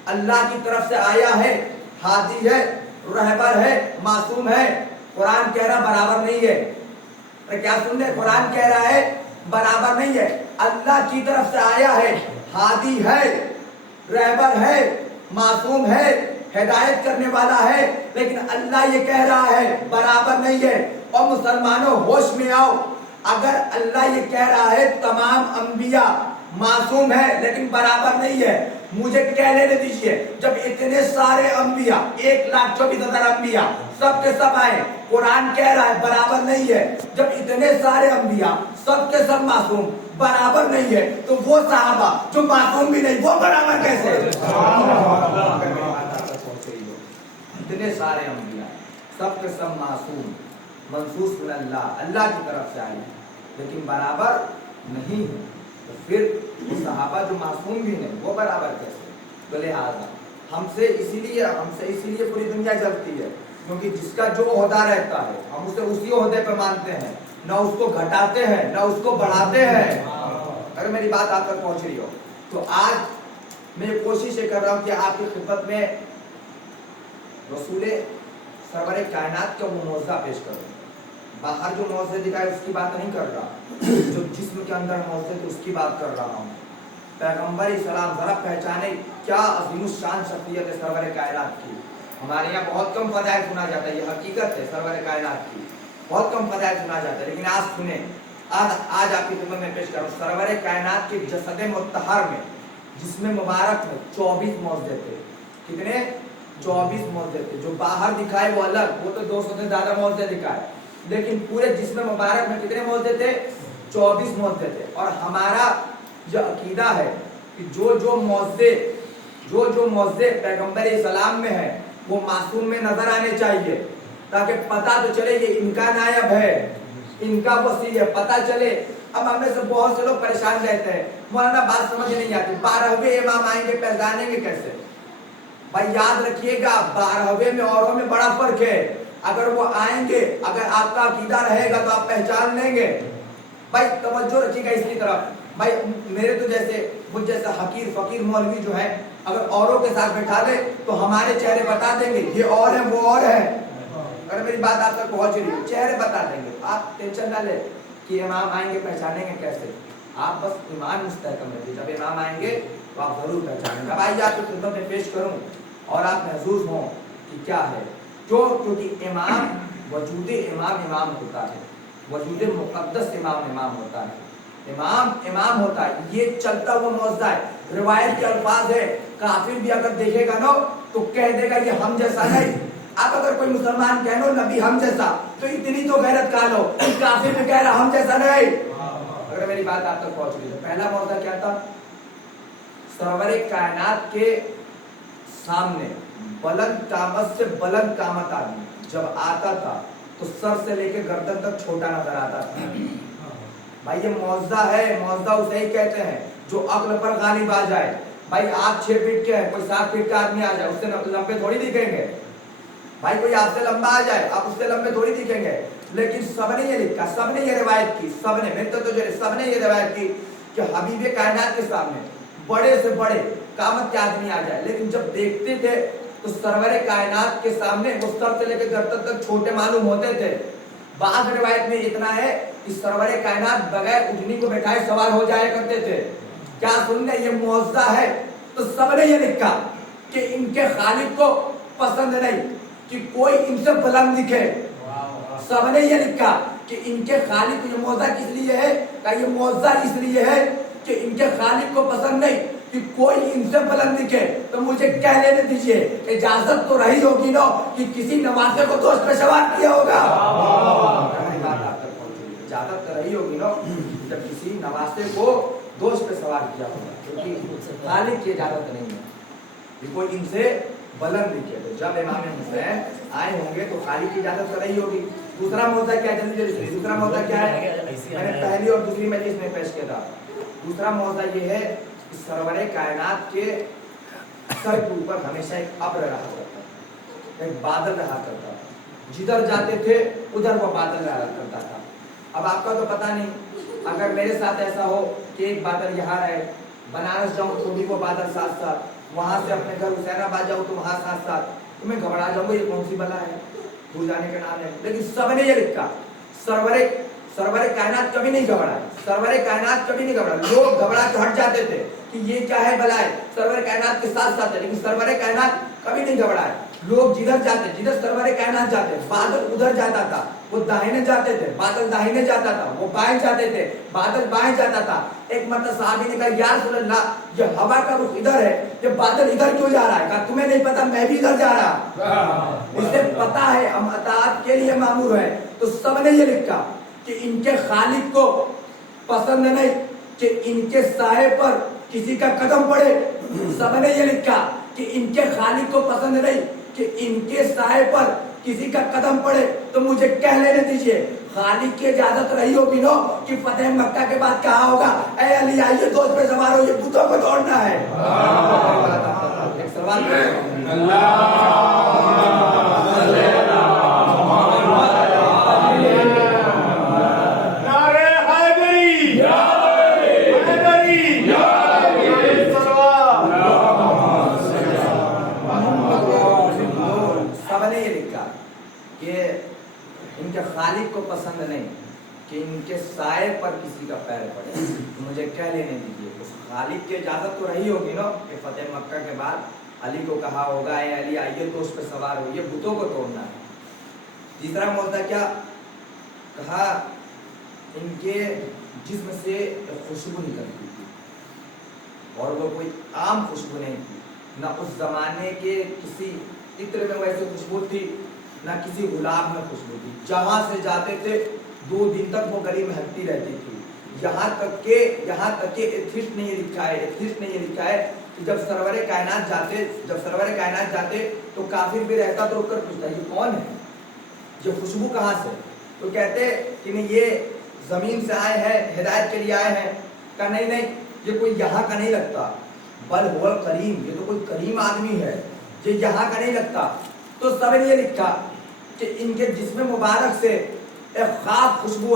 अल्लाह की तरफ से आया है, हादी है, रहबर है, मासूम है। कुरान कह रहा बराबर नहीं है। अरे क्या सुन रहे? कुरान कह रहा है बराबर नहीं है। अल्लाह की तरफ से आया है, हादी है, रहबर है, मासूम है, हिदायत करने वाला है। लेकिन अल्लाह ये कह रहा है बराबर नहीं है। और मुसलमानों होश में आओ, अगर अल्लाह ये कह रहा है तमाम अंबिया मासूम है लेकिन बराबर नहीं है, मुझे कह लेने दीजिए जब इतने सारे अंबिया 1,24,000 अंबिया सब के सब आए, कुरान कह रहा है बराबर नहीं है। जब इतने सारे अंबिया सब के सब मासूम बराबर नहीं है तो वो सहाबा जो मासूम भी नहीं वो बराबर कैसे? इतने सारे अंबिया सब के सब मासूम, मंसूस मिन अल्लाह, अल्लाह की तरफ से आए लेकिन बराबर नहीं है, तो फिर वो सहाबा जो मासूम भी नहीं वो बराबर कैसे? तो लिहाजा हमसे इसीलिए पूरी दुनिया चलती है क्योंकि जिसका जो ओहदा रहता है हम उसे उसी ओहदे पे मानते हैं, न उसको घटाते हैं न उसको बढ़ाते हैं। अगर मेरी बात आप तक पहुंच रही हो तो आज मैं कोशिश ये कर रहा हूँ कि आपकी खिदमत में रसूले सरवरे कायनात का वो मौज़ा पेश करूँ। बाहर जो मौज़े दिखाए उसकी बात नहीं कर रहा, जो जिस्म के अंदर मौज़े थे उसकी बात कर रहा हूँ। पैगंबर सलाम जरा पहचाने क्या अज़ीमुश्शान शख्सियत है सरवरे कायनात की। हमारे यहाँ बहुत कम फ़ज़ाइल सुना जाता है, ये हकीकत है सरवरे कायनात की, बहुत कम फ़ज़ाइल सुना जाता है। लेकिन आज सुने, आज आपकी खिदमत में पेश कर रहा हूँ सरवरे कायनात के जसद मुत्तहर में, जिसमें मुबारक में 24 मौज़े थे। कितने? 24 मौज़े थे। जो बाहर दिखाए वो अलग, वो तो 200 से ज़्यादा मौज़े दिखाए, लेकिन पूरे जिस्म मुबारक में कितने मौज़े थे? 24 मौज़े थे। और हमारा जो अकीदा है कि जो मौज़े पैगंबर सलाम में है वो मासूम में नजर आने चाहिए, ताकि पता तो चले ये इनका नायब है, इनका वसी है, पता चले। अब हमें से बहुत से लोग परेशान रहते हैं, मौलाना बात समझ नहीं आती, 12वें इमाम आएंगे पहचानेंगे कैसे? भाई याद रखिएगा 12वें में औरों में बड़ा फर्क है। अगर वो आएंगे, अगर आपका अकीदा रहेगा तो आप पहचान लेंगे। भाई तवज्जो रखिएगा इसकी तरफ। भाई मेरे तो मुझ जैसा हकीर फकीर मौलवी जो है अगर औरों के साथ बैठा दे तो हमारे चेहरे बता देंगे ये और है वो और है। अगर मेरी बात आप तक पहुंच रही है, चेहरे बता देंगे। आप टेंशन ना ले कि इमाम आएंगे पहचानेंगे कैसे, आप बस ईमान मुस्तहकम रखिए, जब इमाम आएंगे तो आप जरूर पहचानेंगे। अब आइए आपकी खिदमत में पेश करूं और आप महसूस हों कि क्या है। क्योंकि इमाम वजूद इमाम होता है, वजूद मुक़द्दस इमाम होता है, इमाम होता है। ये चलता हुआ मौज़ा है। रिवायत के अल्फाज है, काफिर भी अगर देखेगा ना तो कह देगा ये हम जैसा नहीं। अब अगर कोई मुसलमान कह लो नबी हम जैसा, तो इतनी तो गैरत का लो, काफिर भी कह रहा हम जैसा नहीं। अगर मेरी बात आप तक पहुंच गई तो पहला मौज़ा क्या था? सरवरे कायनात के सामने बुलंद कामत से बुलंद कामत आदमी जब आता था तो सर से लेकर गर्दन तक छोटा नजर आता था। भाई ये मौज़ा है, मौज़ा उसे ही कहते हैं जो अक्ल पर गालिब आ जाए। भाई आप 6 फीट के हैं, कोई 7 फीट का आदमी आ जाए, उससे लंबे थोड़ी दिखेंगे। भाई कोई आपसे लंबा आ जाए, आप उससे लंबे थोड़ी दिखेंगे। लेकिन सबने ये लिखा, सबने ये रिवायत की, सबने सबने ये रिवायत की कि हबीब कायनात के सामने बड़े से बड़े कामत के आदमी आ जाए, लेकिन जब देखते थे तो सरवरे कायनात के सामने वो सर से लेकर गर्दन तक छोटे मालूम होते थे। बाद रिवायत में इतना है कि सरवरे कायनात बगैर उठनी को बैठाए सवार हो जाया करते थे। क्या सुनने ये मुआवजा है? तो सबने ये लिखा कि इनके खालिक को पसंद नहीं कि कोई इनसे बुलंद दिखे। सबने ये लिखा कि इनके खालिक को, ये मुआवजा किस लिए है? का ये मुआवजा इसलिए है कि इनके खालिक को पसंद नहीं कि कोई इनसे बुलंद दिखे। तो मुझे कह लेने दीजिए, इजाजत तो रही होगी ना कि किसी नवासे को दोस्त पे सवार किया होगा। इजाजत तो रही होगी ना जब किसी नवासे को दोस्त पे सवार किया होगा, क्योंकि खालिक की इजाजत नहीं है कि कोई इनसे बुलंद दिखे। तो जब इमाम हुसैन आए होंगे तो खालिक की इजाजत तो रही होगी। दूसरा मौजा क्या है? जल्दी दूसरा मौजा क्या है? मैंने पहली और दूसरी मजलिस में पेश किया था। दूसरा मौजा ये है कि सरवरे कायनात के सर के ऊपर हमेशा एक अब्र रहा करता था, एक बादल रहा करता था। जिधर जाते थे उधर वो बादल रहा करता था। अब आपका तो पता नहीं, अगर मेरे साथ ऐसा हो कि एक बादल यहाँ रहे, बनारस जाऊं तो भी वो बादल साथ साथ, वहां से अपने घर हुसैनाबाद जाऊं तो वहां साथ साथ, तो मैं घबरा जाऊंगा, ये कौन सी बला है, भूल जाने का नाम है। लेकिन सबने ये लिखा, सरवरे कायनात कभी नहीं घबराए, सरवरे कायनात कभी नहीं घबराए। लोग घबरा के हट जाते थे कि ये क्या है बलाए, सरवरे कायनात के साथ साथ है, लेकिन सरवरे कायनात कभी नहीं घबराए। लोग जिधर जाते, जिधर सरवरे कायनात जाते, बादल उधर जाता था, वो दाहिने जाते थे, बादल दाहिने जाता था, वो बाएं जाते थे, बादल बाएं जाता था। एक मतलब साहबी ने कहा, या रसूल अल्लाह, ये हवा का रुख इधर है, ये बादल इधर क्यों जा रहा है? कहा तुम्हें नहीं पता, मैं भी इधर जा रहा, इसे पता है, हम अताअत के लिए मामूर है। तो सबने ये लिखा कि इनके खालिक को पसंद नहीं कि इनके साए पर किसी का कदम पड़े। सबने ये लिखा कि इनके खालिक को पसंद नहीं कि इनके साए पर किसी का कदम पड़े। तो मुझे कह लेने दीजिए, खालिक की इजाजत रही होगी नो कि फतेह मक्का के बाद कहा होगा, ऐ अली आइए दोस्त पे सवार हो, ये बुतों को दौड़ना है। एक सवाल इनके खालिक को पसंद नहीं कि इनके साए पर किसी का पैर पड़े। तो मुझे कह लेने दीजिए, उस खालिक की इजाजत तो रही होगी ना कि फतेह मक्का के बाद अली को कहा होगा, ए अली आइए तो उस पर सवार हो, ये बुतों को तोड़ना है। तीसरा मौजूदा क्या कहा, इनके जिस्म से खुशबू निकलती थी और वो कोई आम खुशबू नहीं थी, ना उस जमाने के किसी इत्र में वैसे खुशबू थी, ना किसी गुलाब में खुशबू थी। जहां से जाते थे 2 दिन तक वो गली महकती रहती थी। यहाँ तक के एथिस्ट ने ये लिखा है कि जब सरवरे कायनात जाते तो काफिर भी रहता तो रुककर पूछता, ये कौन है, ये खुशबू कहाँ से? तो कहते कि नहीं, ये जमीन से आए हैं, हिदायत के लिए आए हैं। कहा नहीं, ये कोई यहाँ का नहीं लगता, बल हुआ करीम, ये तो कोई करीम आदमी है, ये यहाँ का नहीं लगता। तो सबने ये लिखा कि इनके जिस्म मुबारक से एक खास खुशबू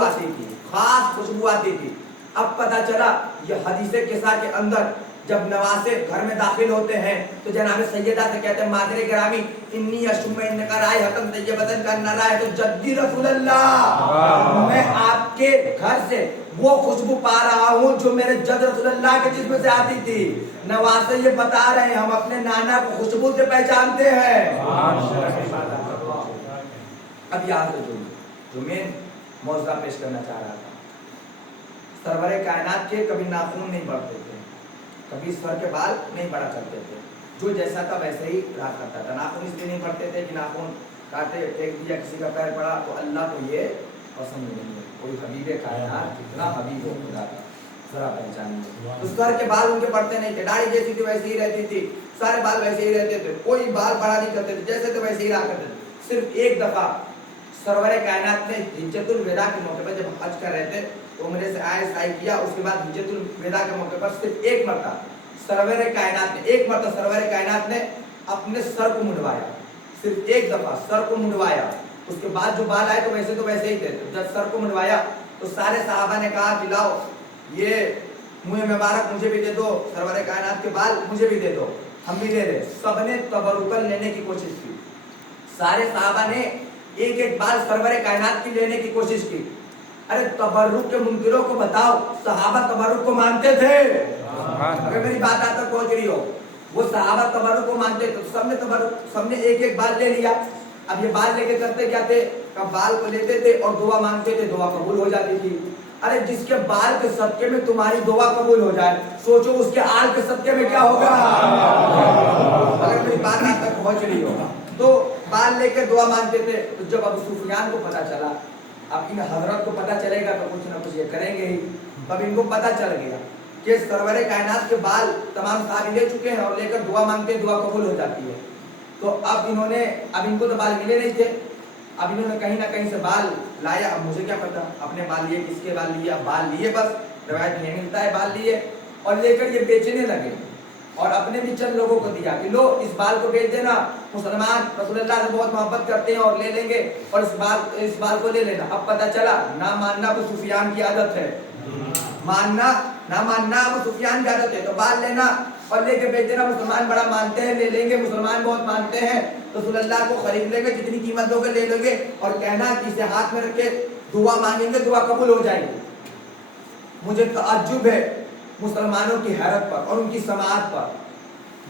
आती थी। अब पता चला ये हदीसे किस्सा के अंदर जब नवासे घर में दाखिल होते हैं तो जनाब सैयदा से कहते हैं, मादरे ग्रामी इन्नी अशुम इनका राय हकम तैयबतन का नरा है तो जद्दी रसूल अल्लाह, मैं आपके घर से वो खुशबू पा रहा हूँ जो मेरे जद रसूल अल्लाह के जिस्म से आती थी। नवासे ये बता रहे हैं, हम अपने नाना को खुशबू से पहचानते हैं। अब याद रखिए, जो मैं मौजूदा पेश करना चाह रहा था, सरवरे कायनात के कभी नाखून नहीं बढ़ते थे, कभी सर के बाल नहीं बढ़ा करते थे, जो जैसा था वैसे ही रहा करता था। नाखून इसलिए नहीं बढ़ते थे कि नाखून काटे फेंक दिया, किसी का पैर पड़ा तो अल्लाह को ये पसंद नहीं है। कोई हबीबे कायनात कितना हबीब हो खुदा का, जरा पहचानिए। तो सर के बाल उनके बढ़ते नहीं थे, दाढ़ी जैसी थी वैसी ही रहती थी, सारे बाल वैसे ही रहते थे, कोई बाल बड़ा नहीं करते थे, जैसे थे वैसे ही रहा करते थे। सिर्फ एक दफा सरवरे कायनात ने हिज्जतुल विदा के मौके पर जब हज कर रहे थे उम्रे से आए साई किया। उसके बाद हिज्जतुल विदा के मौके पर सिर्फ एक मरतबा सरवर कायनात ने अपने सर को मुंडवाया, सिर्फ एक दफा सर को मुंडवाया। उसके बाद जो बाल आए तो वैसे ही थे। जब सर को मुंडवाया तो सारे सहाबा ने कहा कि लाओ ये मुँह मुबारक मुझे भी दे दो, सरवर कायनात के बाल मुझे भी दे दो, हम भी ले रहे। सबने तबरुकन लेने की कोशिश की, सारे सहाबा ने एक एक बाल सरवर कायनात की लेने की कोशिश की। अरे तबरुक के मुनकिरों को बताओ, सहाबा तबरुक को मानते थे? अगर मेरी बात आज तक पहुंच रही हो, वो सहाबा तबरुक को मानते थे, सबने एक एक बाल ले लिया। अब ये बाल लेके करते क्या थे? कब बाल को लेते थे और दुआ मांगते थे, दुआ कबूल हो जाती थी। अरे जिसके बाल के सदके में तुम्हारी दुआ कबूल हो जाए, सोचो उसके आल के सदके में क्या होगा। अगर मेरी बात आज तक पहुंच रही हो तो बाल लेके दुआ मांगते थे। तो जब अबू सुफियान को पता चला, अब इन हजरत को पता चलेगा तो कुछ ना कुछ ये करेंगे ही। तब इनको पता चल गया कि सरवर कायनात के बाल तमाम सारे ले चुके हैं और लेकर दुआ मांगते हैं, दुआ कबूल हो जाती है। तो अब इनको तो बाल मिले नहीं थे, अब इन्होंने कहीं ना कहीं से बाल लाया। अब मुझे क्या पता अपने बाल लिए किसके बाल लिए, अब बाल लिए, बस रवायत में मिलता है बाल लिए और लेकर ये बेचने लगे और अपने भी चंद लोगों को दिया कि लो इस बाल को बेच देना, मुसलमान रसूलुल्लाह से बहुत मोहब्बत करते हैं और ले लेंगे और इस बाल को ले लेना। अब पता चला ना मानना अबू सुफियान की आदत है, ना मानना अबू सुफियान की आदत है। तो बाल लेना और लेके बेच देना, मुसलमान बड़ा मानते हैं, ले लेंगे, मुसलमान बहुत मानते हैं, रसूलुल्लाह को खरीद लेंगे, जितनी कीमत होगी ले लेंगे और कहना कि इसे हाथ में रख के दुआ मांगेंगे, दुआ कबूल हो जाएगी। मुझे तअज्जुब है मुसलमानों की हैरत पर और उनकी समाअत पर।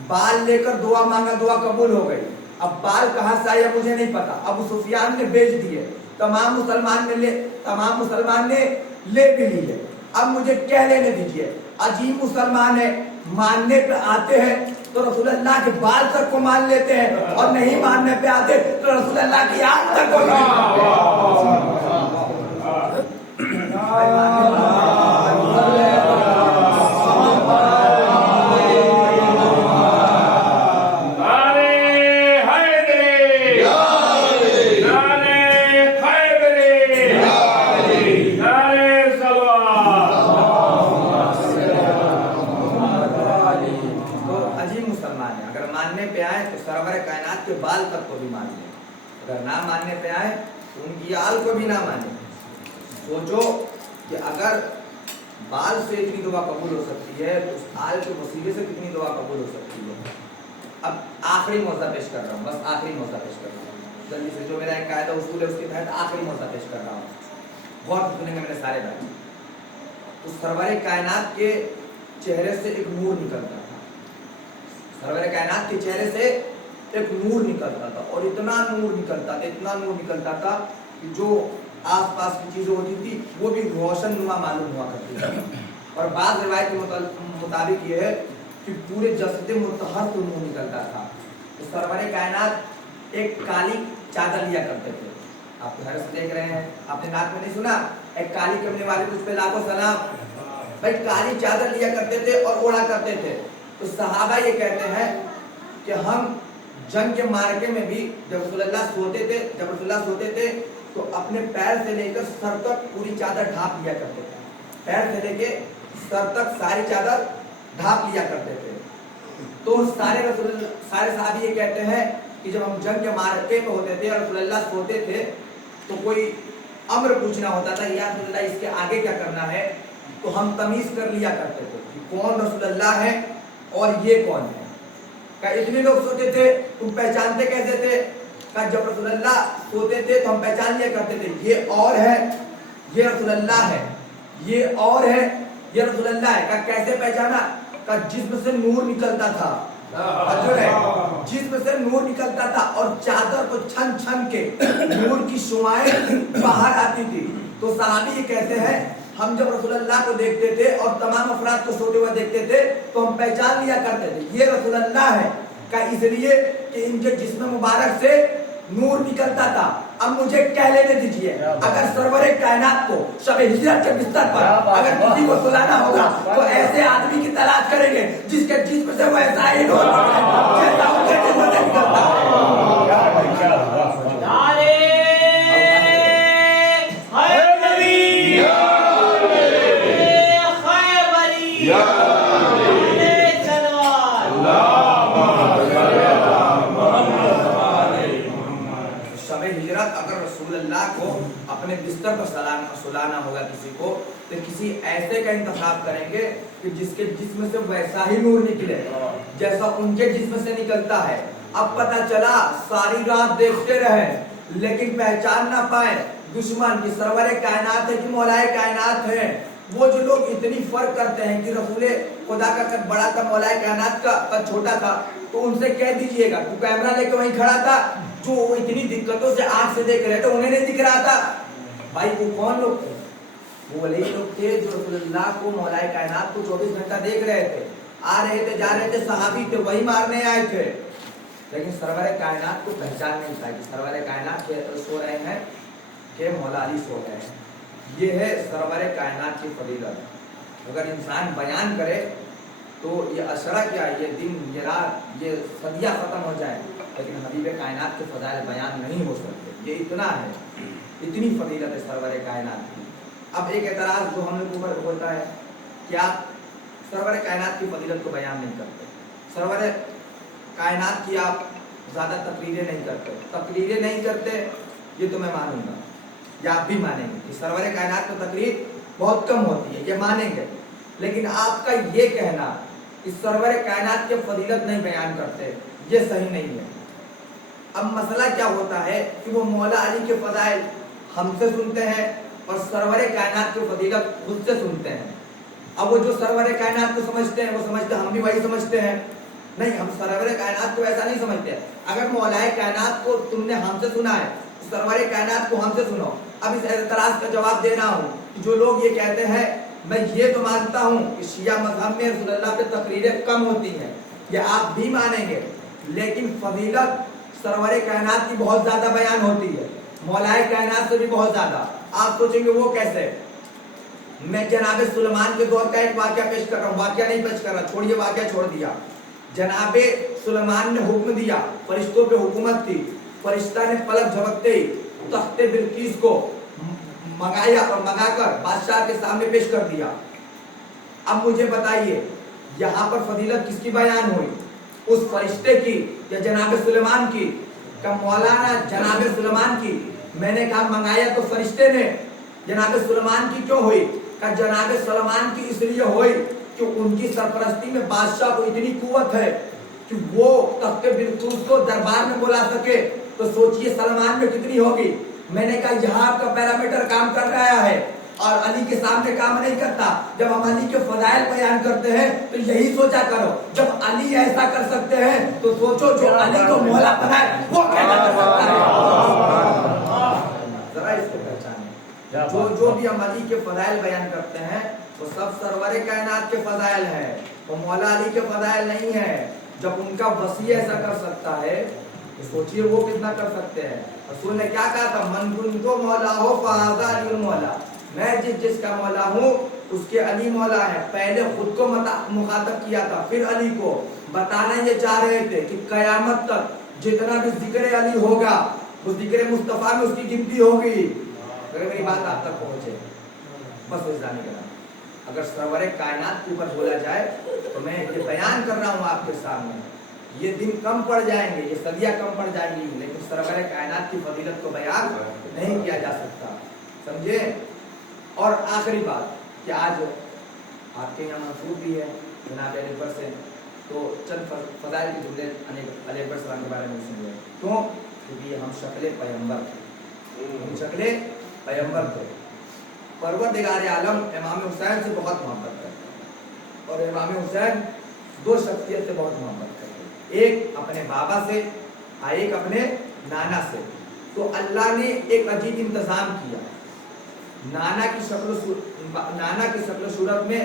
बाल लेकर दुआ मांगा, दुआ कबूल हो गई। अब बाल कहाँ से आया मुझे नहीं पता, अबू सुफियान ने बेच दिए, तमाम मुसलमान ने ले भी लिए। अब मुझे कह लेने दीजिए, अजीब मुसलमान है, मानने पे आते हैं तो रसूलुल्लाह के बाल तक को मान लेते हैं और नहीं मानने पे आते तो रसूलुल्लाह की आंख तक को बाल तक को भी मान ले, अगर ना मानने पे आए तो उनकी आल को भी ना माने। सोचो कि अगर बाल से इतनी दुआ कबूल हो सकती है तो उस आल के वसीले से कितनी दुआ कबूल हो सकती है। अब आखिरी मौका पेश कर रहा हूँ, बस आखिरी मौका पेश कर रहा हूँ जल्दी से, जो मेरा एक कायदा उसूल है उसके तहत आखिरी मौका पेश कर रहा हूँ, गौर से सुनेंगे मेरे सारे भाई। तो सरवर कायनात के चेहरे से एक नूर निकलता था, सरवर कायनात के चेहरे से एक नूर निकलता था और इतना नूर निकलता था कि जो आसपास की चीजें होती थी वो भी रोशन नुमा मालूम हुआ करती थी। और बाद रिवायत के मुताबिक ये है कि पूरे जसद मुतहर से नूर निकलता था। तो सरवर कायनात एक काली चादर लिया करते थे, आप घर से देख रहे हैं, आपने नाक में नहीं सुना, एक काली कमने वाले तुझ पे लाखों सलाम, भाई काली चादर लिया करते थे और ओढ़ा करते थे। तो सहाबा ये कहते हैं कि हम जंग के मार्के में भी जब रसूलुल्लाह सोते थे तो अपने पैर से लेकर सर तक पूरी चादर ढांप लिया करते थे, पैर से लेके सर तक सारी चादर ढांप लिया करते थे। तो सारे साहबी ये कहते हैं कि जब हम जंग के मार्के में होते थे और रसूलुल्लाह सोते थे तो कोई अम्र पूछना होता था, या रसूलुल्लाह इसके आगे क्या करना है, तो हम तमीज कर लिया करते थे कि कौन रसूलुल्लाह है और ये कौन है। इतने लोग सोते थे, तुम पहचानते कैसे थे? जब रसूलुल्लाह सोते थे तो हम पहचान लिया करते थे, ये और है, ये रसूलुल्लाह है, ये और है, ये रसूलुल्लाह है। कैसे पहचाना? जिस्म से नूर निकलता था, जिस्म से नूर निकलता था और चादर को छन छन के नूर की शुआएं बाहर आती थी। तो सहाबी ये कहते हैं हम जब रसूलुल्लाह को देखते थे और तमाम अफराद को सोते हुए देखते थे तो हम पहचान लिया करते थे ये रसूलुल्लाह है, इसलिए कि इनके जिस्म मुबारक से नूर निकलता था। अब मुझे कह लेने दीजिए, अगर सरवर कायनात को शब हिजरत के बिस्तर पर अगर किसी को सुलाना होगा तो ऐसे आदमी की तलाश करेंगे जिसके जिस्म से वैसा ही नूर जैसा उनके जिस्म से निकलता है। किसी ऐसे का इंतखाब करेंगे कि जिसके जिस्म से वैसा ही नूर निकले जैसा उनके जिस्म से निकलता है। अब पता चला सारी रात देखते रहे लेकिन पहचान ना पाए दुश्मन की सरवरे कायनात है कि मौलाए कायनात है। वो जो लोग इतनी फर्क करते हैं कि रसूले खुदा का कद बड़ा था, मौलाए कायनात का कद छोटा था, तो उनसे कह दीजिएगा तू कैमरा लेके वहीं खड़ा था, जो इतनी दिक्कतों से आंख से देख रहे थे उन्हें नहीं दिख रहा था। भाई वो कौन लोग थे? वो वही लोग थे जो रसूलुल्लाह को मौलाए कायनात को 24 घंटा देख रहे थे, आ रहे थे जा रहे थे, सहाबी थे वही मारने आए थे, लेकिन सरवरे कायनात को पहचान नहीं था कि सरवरे कायनात सो रहे हैं कि मौला अली सो रहे हैं। ये है सरवरे कायनात की फजीलत। अगर इंसान बयान करे तो ये अशरा क्या, ये दिन ये रात ये सदियाँ खत्म हो जाए, लेकिन हबीब कायनात के फजाइल बयान नहीं हो सकते। ये इतना है, इतनी फजीलत है सरवरे कायनात की। अब एक एतराज जो हम लोग ऊपर होता है, क्या सरवरे कायनात की फजीलत को बयान नहीं करते, सरवरे कायनात की आप ज़्यादा तकरीरें नहीं करते, तकरीरें नहीं करते ये तो मैं मानूंगा, या आप भी मानेंगे कि सरवरे कायनात की तकरीर बहुत कम होती है, ये मानेंगे। लेकिन आपका ये कहना कि सरवरे कायनात की फजीलत नहीं बयान करते, ये सही नहीं है। अब मसला क्या होता है कि वो मौला अली के फजाइल हमसे सुनते हैं और सरवरे कायनात की फजीलत खुद से सुनते हैं। अब वो जो सरवरे कायनात को समझते हैं वो समझते हम भी वही समझते हैं, नहीं हम सरवरे कायनात को ऐसा नहीं समझते। अगर मौलाए कायनात को तुमने हमसे सुना है, सरवरे कायनात को हमसे सुनो। अब इस एतराज का जवाब दे रहा हूँ कि जो लोग ये कहते हैं, मैं ये तो मानता हूँ कि शिया मज़हब में रसूलुल्लाह पे तकरीरें कम होती हैं, ये आप भी मानेंगे, लेकिन फजीलत सरवरे कायनात की बहुत ज्यादा बयान होती है, मौलाए कायनात से भी बहुत ज्यादा। आप सोचेंगे वो कैसे? मैं जनाबे सुलेमान के दौर का एक वाकया पेश कर रहा हूँ, वाकया नहीं पेश कर रहा, छोड़िए वाकया छोड़ दिया। जनाबे सुलेमान ने हुक्म दिया, फरिश्तों पे हुकूमत थी, फरिश्ता ने पलक झपकते ही तख्ते बिल्कीस को मंगाया और मंगाकर बादशाह के सामने पेश कर दिया। अब मुझे बताइए यहाँ पर फजीलत किसकी बयान हुई, उस फरिश्ते की या जनाबे सुलेमान की? का मौलाना जनाबे सुलेमान की? मैंने कहा मंगाया तो फरिश्ते ने, जनाबे सुलेमान की क्यों हुई? का जनाबे सुलेमान की इसलिए हुई कि उनकी सरपरस्ती में बादशाह को इतनी कुव्वत है कि वो तख्ते बिल्कीस को दरबार में बुला सके, तो सोचिए सलमान में कितनी होगी। मैंने कहा यहाँ आपका पैरामीटर काम कर रहा है और अली के सामने काम नहीं करता। जब हम अली के फजाइल बयान करते हैं तो यही सोचा करो, जब अली ऐसा कर सकते हैं तो सोचो जो अली को मौला बनाए वो कैसा कर सकता है। जरा इसको पहचाने, जो भी हम अली के फजाइल बयान करते हैं वो सब सरवरे कायनात के फजाइल है, वो मौला अली के फजाइल नहीं है। जब उनका वसी ऐसा कर सकता है तो सोचिए वो कितना कर सकते हैं। रसूल ने क्या कहा था, मन कुंतो मौला हो फहाज़ा अली मौला, मैं जिसका मौला हूँ उसके अली मौला है। पहले खुद को मुखातब किया था, फिर अली को बताना ये चाह रहे थे कि कयामत तक जितना भी जिक्र अली होगा वो जिक्र मुस्तफ़ा में उसकी गिनती होगी। अगर मेरी बात आप तक पहुंचे बस उस जाने के बाद, अगर सरवरे कायनात के ऊपर बोला जाए तो मैं ये बयान कर रहा हूँ आपके सामने, ये दिन कम पड़ जाएंगे, ये सदियाँ कम पड़ जाएंगी, लेकिन सरवरे कायनात की फजीलत को बयान नहीं किया जा सकता, समझे। और आखिरी बात कि आज आपके यहाँ मंसूब भी है जनाब अली अकबर से, तो चंद फजाइल के जुमले अली अकबर सलाम के बारे में सुनिए। क्यों? क्योंकि हम शक्ले पैगंबर थे, हम शक्ले पैगंबर थे। परवरदिगार आलम इमाम हुसैन से बहुत मोहब्बत करते हैं और इमाम हुसैन दो शख्सियत से बहुत मोहब्बत करते हैं, एक अपने बाबा से और एक अपने नाना से। तो अल्लाह ने एक अजीब इंतजाम किया, नाना की शक्ल सूरत में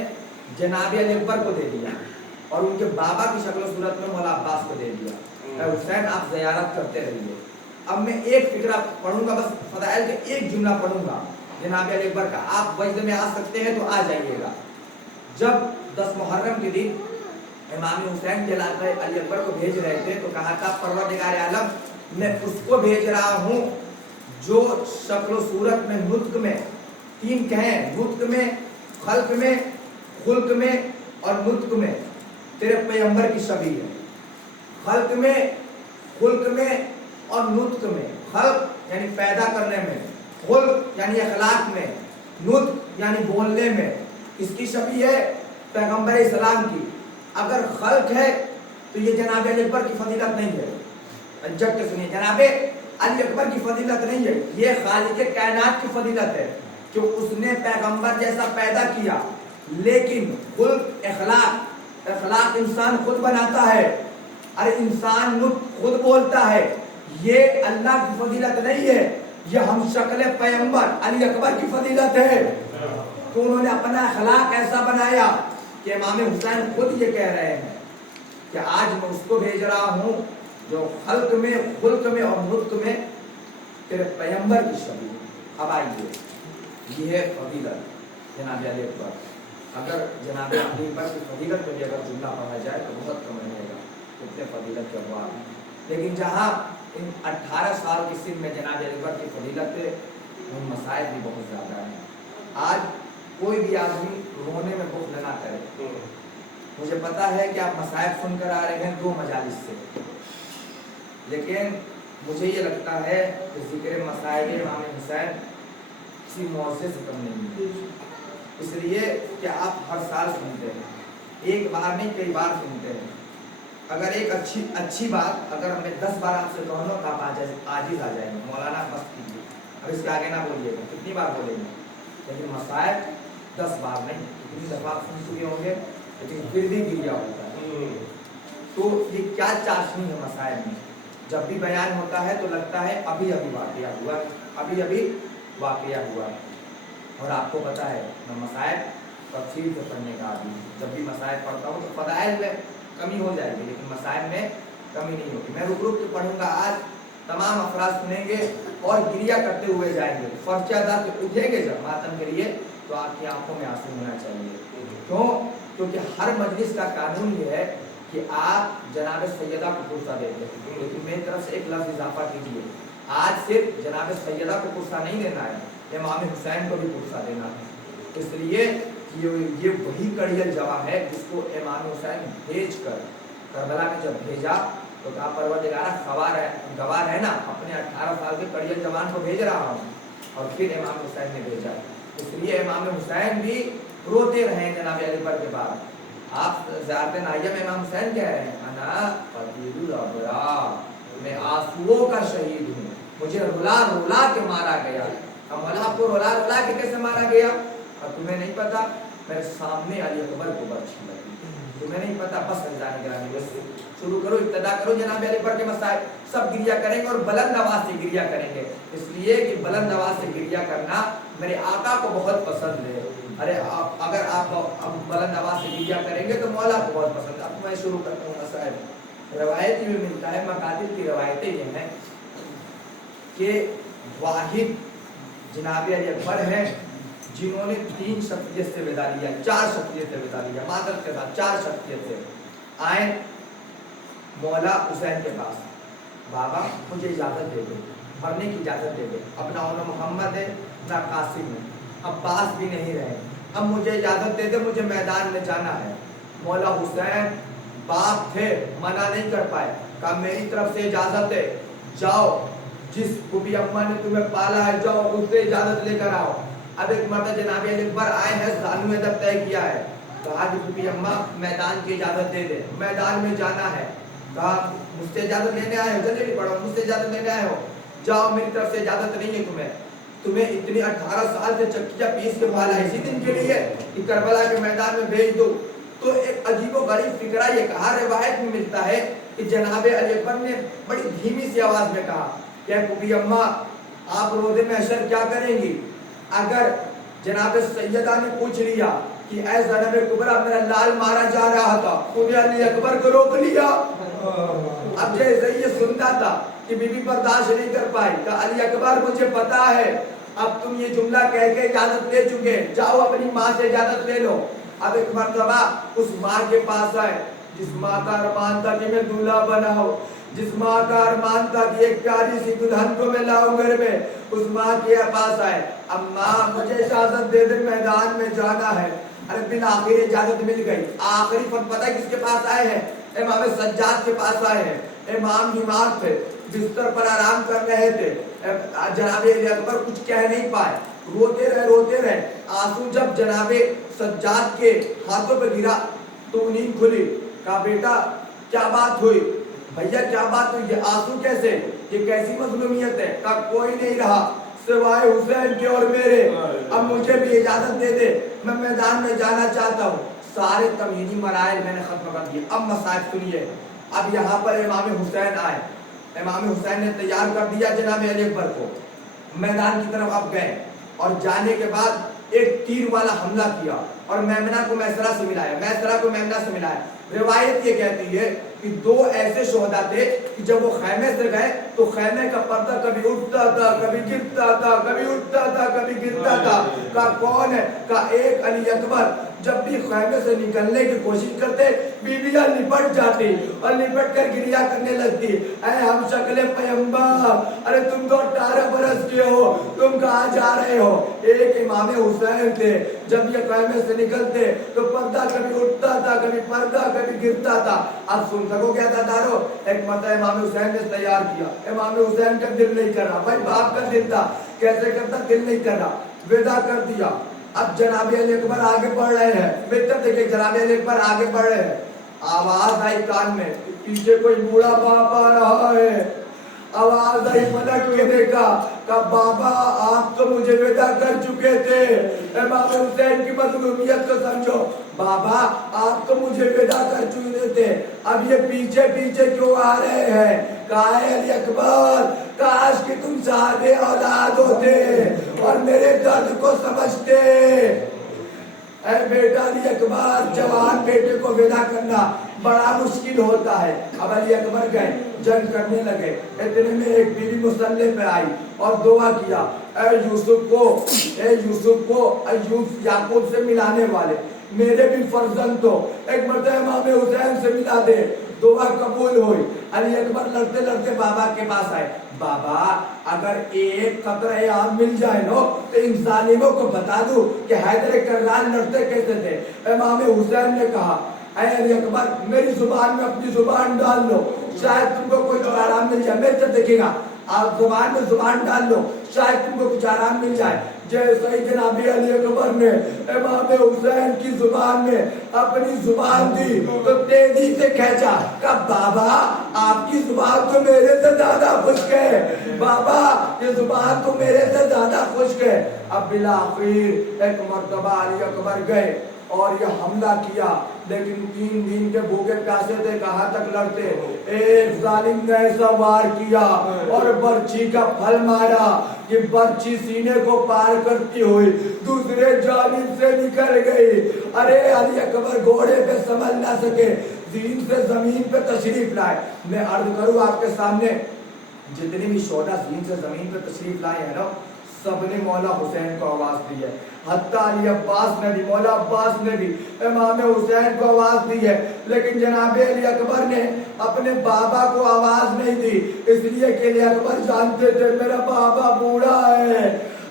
जनाब अली अकबर को दे दिया और उनके बाबा की शक्ल सूरत में मौला अब्बास को दे दिया। हुसैन आप ज़ियारत करते रहिए। अब मैं एक फिक्रा पढ़ूंगा, बस फजाइल के एक जुमला पढ़ूंगा जनाब अली अकबर का, आप वजद में आ सकते हैं तो आ जाइएगा। जब 10 मुहर्रम के दिन इमाम हुसैन जलाल भाई अली अकबर को भेज रहे थे तो कहा था परवरदिगार आलम मैं उसको भेज रहा हूँ जो शक्ल सूरत में नुत्क में तीन कहें, नुत्क में, खल्क में, खुल्क में और नुत्क में तेरे पैगंबर की शबीह है। खल्क में, खुल्क में और नुत्क में, खल्क यानी पैदा करने में, खुल्क यानी अखलाक में, नुत्क यानी बोलने में کس کی شبیہ ہے؟ پیغمبر اسلام کی. اگر خلق ہے تو یہ جناب علی اکبر کی فضیلت نہیں ہے. جب کہ سنیے، جناب علی اکبر کی فضیلت نہیں ہے، یہ خالق کائنات کی فضیلت ہے کہ اس نے پیغمبر جیسا پیدا کیا، لیکن خلق اخلاق انسان خود بناتا ہے، اور انسان نطق خود بولتا ہے. یہ اللہ کی فضیلت نہیں ہے، یہ ہم شکل پیغمبر علی اکبر کی فضیلت ہے. تو انہوں نے اپنا اخلاق ایسا بنایا کہ امام حسین خود یہ کہہ رہے ہیں کہ آج میں اس کو بھیج رہا ہوں جو خلق میں، خلق میں اور نطق میں تیرے پیغمبر کی شبیہ. اب آئیے، یہ ہے فضیلت جناب علی اکبر. اگر جناب علی اکبر کی فضیلت میں بھی اگر جملہ پڑھا جائے تو بہت کم رہے گا، اتنے فضیلت کے ابواب ہیں. لیکن جہاں ان 18 سال کی سن میں جناب علی اکبر کی فضیلت ہے، ان مسائل بھی بہت زیادہ ہیں. آج کوئی بھی آدمی رونے میں بخل نہ کرے. مجھے پتا ہے کہ آپ مسائل سن کر آ رہے ہیں 2 مجالس سے، لیکن مجھے یہ لگتا ہے کہ ذکر مسائل امام حسین کسی موضوع سے کم نہیں ہے، اس لیے کہ آپ ہر سال سنتے ہیں، ایک بار نہیں کئی بار سنتے ہیں. اگر ایک اچھی بات اگر ہمیں 10 بار آپ سے کہوں تو آپ عاجز آ جائیں گے. مولانا مست کیجیے، اب اس کے آگے نہ بولیے گا، کتنی بار بولیں گے. لیکن مسائل 10 بار نہیں، کتنی دفعہ آپ سن چکے ہوں گے، لیکن پھر بھی گریا ہوتا ہے. تو یہ کیا چاشنی ہے مسائل میں؟ جب بھی بیان ہوتا ہے تو لگتا ہے ابھی ابھی واقعہ ہوا، ابھی ابھی واقعہ ہوا. اور آپ کو پتا ہے میں مسائل تفصیل سے پڑھنے کا آدمی ہوں. جب بھی مسائل پڑھتا ہوں تو فضائل میں کمی ہو جائے گی، لیکن مسائل میں کمی نہیں ہوگی. میں رک کے پڑھوں گا. آج تمام افراد سنیں گے اور گریا کرتے ہوئے جائیں گے. فرچہ دار کے اٹھیں گے جب ماتم کے لیے تو آپ کی آنکھوں میں آنسو ہونا چاہیے. کیوں؟ کیونکہ ہر مجلس کا قانون یہ ہے کہ آپ جناب سیدہ کو پرسہ دیتے ہیں، لیکن میری طرف سے ایک لفظ اضافہ کیجیے. آج صرف جناب سیدہ کو پرسہ نہیں دینا ہے، امام حسین کو بھی پرسہ دینا ہے. اس لیے یہ وہی کڑیل جواب ہے جس کو امام حسین بھیج کر کربلا میں جب بھیجا تو کہا پروردگارہ گواہ ہے نا، اپنے 18 سال کے کڑیل جوان کو بھیج رہا ہوں. اور پھر امام حسین نے بھیجا. اس لیے امام حسین بھی روتے رہے جناب علی اکبر کے بعد. آپ زیارت نائیہ میں امام حسین کہہ رہے ہیں انا قتیل الابرار، میں آنسوؤں کا شہید ہوں، مجھے رلا رلا کے مارا گیا. اب مولا کو رلا رلا کے کیسے مارا گیا؟ اور تمہیں نہیں پتا؟ میرے سامنے علی اکبر کو برچھی لگی. تمہیں نہیں پتا؟ بس انجان گرامی بس شروع کرو، ابتدا کرو جناب علی اکبر کے مسائل. سب گریا کریں گے اور بلند آواز سے گریا کریں گے، اس لیے کہ بلند آواز سے گریا کرنا میرے آقا کو بہت پسند ہے. ارے اگر آپ بلند آواز سے گریا کریں گے تو مولا کو بہت پسند ہے. اب میں شروع کرتا ہوں مسائل. روایت میں ملتا ہے، مقاتل کی روایتیں یہ ہیں کہ واحد جناب علی اکبر ہیں جنہوں نے 3 شخصیت سے ودا لیا، 4 شخصیت سے ودا لیا. معذرت کے ساتھ 4 شخصیت سے آئے مولا حسین کے پاس. بابا مجھے اجازت دے دو، مرنے کی اجازت دے دو. اپنا نام محمد ہے، نہ قاسم ہے، عباس بھی نہیں رہے، اب مجھے اجازت دے دے، مجھے میدان میں جانا ہے. مولا حسین باپ تھے، منع نہیں کر پائے. کہا میری طرف سے اجازت ہے، جاؤ جس پھوپھی اماں نے تمہیں پالا ہے جاؤ اس سے اجازت لے کر آؤ. اب ایک مرتبہ جناب علی اکبر آئے ہیں، زانو ادب طے کیا ہے. کہا کہ پھوپھی اماں میدان کی اجازت دے دے، میدان میں جانا ہے. کہا مجھ سے اجازت لینے آئے ہو؟ جلدی پڑھو، مجھ سے اجازت لینے آئے ہو؟ جاؤ میری طرف سے اجازت نہیں ہے تمہیں اتنی 18 سال سے چکیا پیس کے پالا اسی دن کے لیے کہ کربلا کے میدان میں بھیج دو. تو ایک عجیب و غریب فکرہ یہ کہا، روایت میں ملتا ہے کہ جناب علی اکبر نے بڑی دھیمی سی آواز میں کہا کہ پھوپھی اماں آپ روزے محشر کیا کریں گی؟ اگر جناب سیدہ نے پوچھ لیا کہ اے زینب کبریٰ میرا لال مارا جا رہا تھا، خود علی اکبر کو روک لیا. اب جیسے یہ سنتا تھا کہ بی بی برداشت نہیں کر پائی کہ علی اکبر مجھے پتا ہے اب تم یہ جملہ کہہ کے اجازت لے چکے، جاؤ اپنی ماں سے اجازت لے لو. اب ایک مرتبہ اس ماں کے پاس آئے جس ماں کا ارمان تھا کہ میں دولہا بناؤں، جس ماں کا ارمان تھا کہ ایک پیاری سی دلہن کو میں لاؤں گھر میں. اس ماں کے پاس آئے، اب ماں مجھے اجازت دے دے میدان میں جانا ہے. ارے بالآخر اجازت مل گئی. آخری وقت پتہ ہے کس کے پاس آئے ہیں؟ امام سجاد کے پاس آئے ہیں. امام بیمار تھے، بستر پر آرام کر رہے تھے. جناب علی اکبر کچھ کہہ نہیں پائے، روتے رہے. आंसू जब जनाबे सज्जाद के हाथों पे गिरा तो नींद खुली। कहा बेटा क्या बात हुई? भैया क्या बात हुई? ये आंसू कैसे, ये कैसी मजलूमियत है? कहा कोई नहीं रहा सिवाय हुसैन के और मेरे, अब मुझे भी इजाजत दे दे, मैं मैदान में जाना चाहता हूँ। सारे तमहीदी मराइल मैंने खत्म कर दिए। अब मसाइब सुनिए। अब यहाँ पर इमाम हुसैन आए, इमाम हुसैन ने तैयार कर दिया जनाब अली अकबर को, मैदान की तरफ अब गए और जाने के बाद एक तीर वाला हमला किया और मैमना को मैसरा से मिलाया, मैसरा को मैमना से मिलाया। रिवायत ये कहती है कि दो ऐसे शोहदा थे कि जब वो खैमे से गए तो खैमे का पर्दा कभी उठता था, कभी गिरता था, कभी उठता था, कभी गिरता था। का कौन है? का एक अली अकबर। जब भी खैमे से निकलने की कोशिश करते बीबियां लिपट जाती और लिपट कर गिरिया करने लगती, ऐ हम शक्ले पैगंबर, अरे तुम तो 18 बरस के हो, तुम कहाँ जा रहे हो? एक इमाम हुसैन थे, जब ये खैमे से निकलते तो पर्दा कभी उठता था, कभी पर्दा कभी गिरता था। अब सुन सको क्या दादारो, एक मरतबा इमाम हुसैन ने तैयार किया, इमाम हुसैन का दिल नहीं कर रहा, भाई बाप का दिल था, कैसे करता, दिल नहीं कर रहा, विदा कर दिया। अब जनाब अली अकबर आगे बढ़ रहे हैं, मित्र देखिए जनाब अली अकबर आगे बढ़ रहे हैं, आवाज आई कान में, पीछे कोई बूढ़ा बाप आ रहा है। आवाज आई, पलट के देखा, कहा बाबा आप तो मुझे विदा कर चुके थे, इमाम हुसैन की मजलूमियत को समझो, बाबा आप तो मुझे विदा कर चुके थे, अब ये पीछे पीछे क्यों आ रहे हैं? कहा अली अकबर काश कि तुम सादे औलाद होते और मेरे दर्द को समझते। ऐ बेटा अली अकबर, जवान बेटे को विदा करना बड़ा मुश्किल होता है। अब अली अकबर गए, जंग करने लगे, इतने में एक बीवी मुसल्ले पे आई और दुआ किया, ऐ यूसुफ को अय्यूब याकूब से मिलाने वाले, मेरे भी फर्जंद तो एक मरतबा इमाम हुसैन से मिला दे। दुआ कबूल हुई। अली अकबर लड़ते लड़ते बाबा के पास आए, बाबा अगर एक कतरे आम मिल जाए नो तो इन जालिमों को बता दूं कि हैदर कर्रार लड़ते कैसे थे। इमाम हुसैन ने कहा, ऐ अली अकबर मेरी जुबान में अपनी जुबान डाल लो, शायद तुमको कुछ आराम मिल जाए। मेरे से देखिएगा, आप जुबान में जुबान डाल लो, शायद तुमको कुछ आराम मिल जाए। जैसे ही जनाब अली अकबर ने इमाम हुसैन की जुबान में अपनी जुबान दी तो तेजी से खींचा, कहा बाबा आपकी जुबान तो मेरे से ज्यादा खुश्क है, बाबा ये जुबान तो मेरे से ज्यादा खुश्क है। अब बिलाखिर एक मर्तबा अली अकबर गए और ये हमला किया, लेकिन 3 दिन के भूखे प्यासे थे, कहाँ तक लड़ते। एक जालिम ने ऐसा वार किया और बर्छी का फल मारा कि बर्छी सीने को पार करती हुई दूसरे जानिब से निकल गई। अरे अली अकबर घोड़े पे संभल ना सके, दीन से जमीन पे तशरीफ लाए। मैं अर्ज करूँ आपके सामने, जितने भी शोहदा दीन से जमीन पे तशरीफ लाए हैं ना, सबने मौला हुसैन को आवाज दी है। हत्ता अली अब्बास ने भी, मौला अब्बास ने भी इमाम हुसैन को आवाज दी है, लेकिन जनाब अली अकबर ने अपने बाबा को आवाज नहीं दी, इसलिए कि अली अकबर जानते थे मेरा बाबा बूढ़ा है,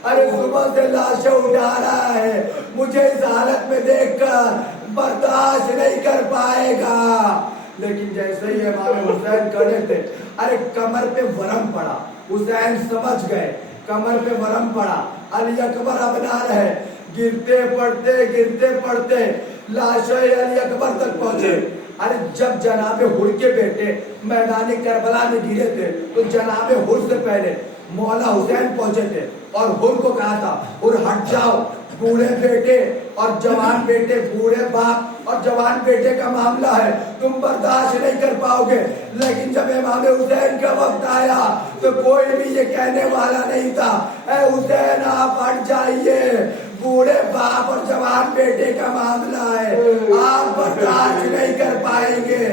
अरे सुबह से लाशें उठा रहा है, मुझे इस हालत में देखकर बर्दाश्त नहीं कर पाएगा। लेकिन जैसे ही इमाम हुसैन खड़े थे, अरे कमर पे वरम पड़ा, हुसैन समझ गए कमर पे वरम पड़ा, अली अकबर अब ना रहे, गिरते पड़ते लाशें अली अकबर तक पहुंचे। अरे जब जनाबे हुर के बेटे मैदानी करबला में गिरे थे तो जनाबे हुर से पहले मौला हुसैन पहुंचे थे और हुर को कहा था, हुर हट जाओ, बूढ़े बेटे और जवान बेटे, बूढ़े बाप और जवान बेटे का मामला है, तुम बर्दाश्त नहीं कर पाओगे। लेकिन जब इमाम हुसैन का वक्त आया तो कोई भी ये कहने वाला नहीं था, ऐ हुसैन आप हट जाइए, बूढ़े बाप और जवान बेटे का मामला है, आप बर्दाश्त नहीं कर पाएंगे।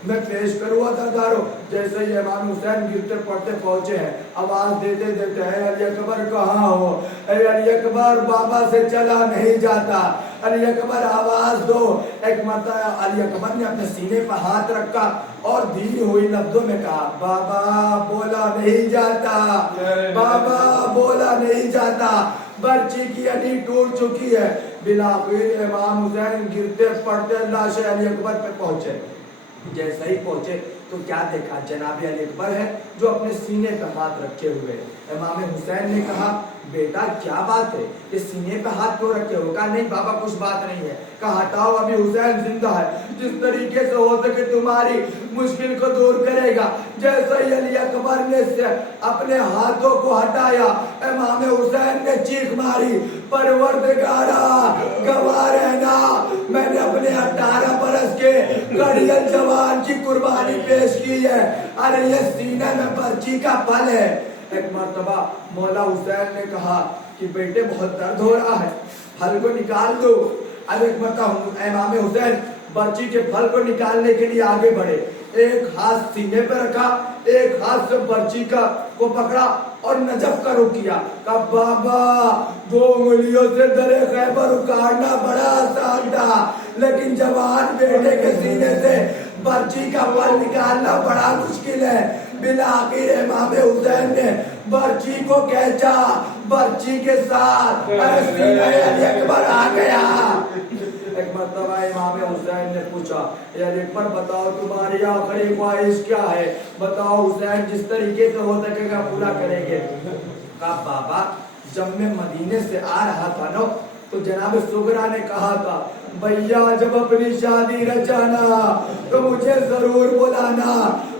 मैं पेश करूँगा सरदारों, जैसे ही इमाम हुसैन गिरते पड़ते पहुंचे हैं, आवाज देते देते हैं अली अकबर कहाँ हो, अली अकबर बाबा से चला नहीं जाता, अली अकबर आवाज दो। एक मरतबा अली अकबर ने अपने सीने पर हाथ रखा और धीमी हुई लफ्जों में कहा, बाबा बोला नहीं जाता, बाबा बोला नहीं जाता, बर्छी की अड़ी टूट चुकी है। बिलाखिर इमाम हुसैन गिरते पड़ते लाशे अली अकबर पे पहुंचे। जैसे ही पहुंचे तो क्या देखा, जनाब अली अकबर है जो अपने सीने पर हाथ रखे हुए। इमाम हुसैन ने कहा, बेटा क्या बात है, ये सीने पे हाथ क्यों रखे हो? कहा नहीं बाबा कुछ बात नहीं है। कहा हटाओ, अभी हुसैन जिंदा है, जिस तरीके से हो सके तुम्हारी मुश्किल को दूर करेगा। जैसे ही अली अकबर ने से अपने हाथों को हटाया, इमाम हुसैन ने चीख मारी, परवरदिगारा गवाह रहना, मैंने अपने 18 बरस के कड़ियल जवान की कुर्बानी पेश की है। अरे ये सीने में पर्ची का फल है। एक मर्तबा मौला हुसैन ने कहा कि बेटे बहुत दर्द हो रहा है, फल को निकाल दो। अब एक मर्तबा इमाम हुसैन बर्ची के फल को निकालने के लिए आगे बढ़े, एक हाथ सीने पर रखा, एक हाथ से बर्ची का को पकड़ा और नजफ का रुख किया। कहा बाबा 2 उंगलियों से दरे खैबर उखाड़ना बड़ा आसान था, लेकिन जवान बेटे के सीने से बर्ची का फल निकालना बड़ा मुश्किल है। बिला आखिर इमाम हुसैन ने बर्ची को खींचा, बर्ची के साथ सीने अली अकबर आ गया। एक मर्तबा इमाम हुसैन ने पूछा, अली अकबर बताओ तुम्हारी आखिरी ख्वाहिश क्या है? बताओ हुसैन जिस तरीके से हो सकेगा पूरा करेंगे। कहा बाबा जब मैं मदीने से आ रहा था ना, तो जनाब सुगरा ने कहा था भैया जब अपनी शादी रचाना तो मुझे जरूर बुलाना।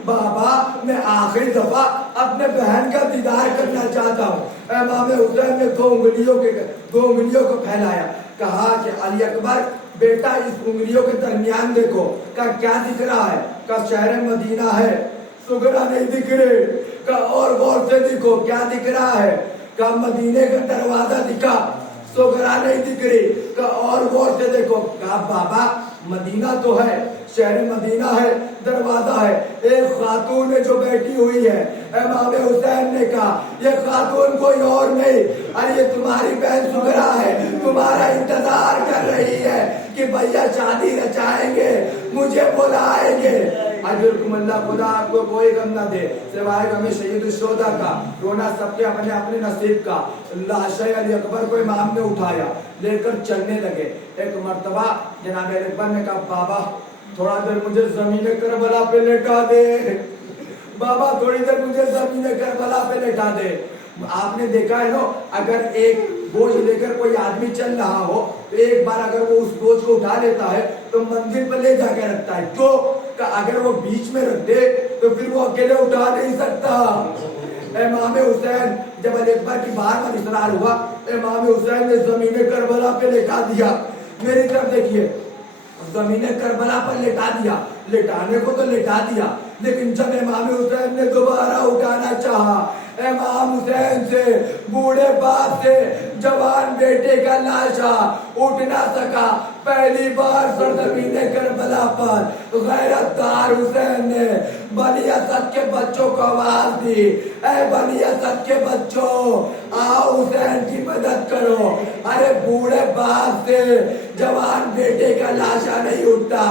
बाबा मैं आखिरी दफा अपने बहन का दीदार करना चाहता हूँ। इमाम हुसैन ने 2 उंगलियों को फैलाया, कहा कि अली अकबर बेटा इस उंगलियों के दरमियान देखो। का क्या दिख रहा है? का शहर मदीना है। सुगरा नहीं दिख रहे। का और गौर से देखो क्या दिख रहा है? का मदीने का दरवाजा दिखा। सुगरा नहीं दिख रही। का और गौर से देखो। का बाबा मदीना तो है, शहर मदीना है, दरवाजा है, एक खातून है जो बैठी हुई है। इमाम हुसैन ने कहा ये खातून कोई और नहीं, अरे ये तुम्हारी बहन सुगरा है, तुम्हारा इंतजार कर रही है कि भैया शादी रचाएंगे, मुझे बुलाएंगे। अल्लाह खुदा आपको कोई गम न दे सिवाय गम शहीद शोदा का। रोना सबके अपने अपने नसीब का। लाशे अली अकबर को इमाम ने उठाया, लेकर चलने लगे। एक मर्तबा जनाब अली अकबर ने कहा बाबा थोड़ा देर मुझे जमीन करबला पे लेटा दे। बाबा थोड़ी देर मुझे जमीन करबला पे लेटा दे। आपने देखा है ना, अगर एक बोझ लेकर कोई आदमी चल रहा हो तो एक बार अगर वो उस बोझ को उठा लेता है तो मंदिर पर ले जाके रखता है। क्यों? अगर वो बीच में रख दे तो फिर वो अकेले उठा नहीं सकता। इमाम हुसैन जब अली अकबर की बार बार इसरार हुआ, इमाम हुसैन ने जमीन करबला पे लेटा दिया। मेरी तरफ देखिए, जमीन करबला पर लेटा दिया। लेटाने को तो लेटा दिया, लेकिन जब इमाम हुसैन ने दोबारा उठाना चाहा, इमाम हुसैन से बूढ़े बाप से जवान बेटे का लाशा उठ ना सका। पहली बार सरजमीने करबला पर गैरतदार हुसैन ने बनी असद के बच्चों को आवाज दी, ऐ बनी असद के बच्चों आओ हुसैन की मदद करो। अरे बूढ़े बाप से जवान बेटे का लाशा नहीं उठता।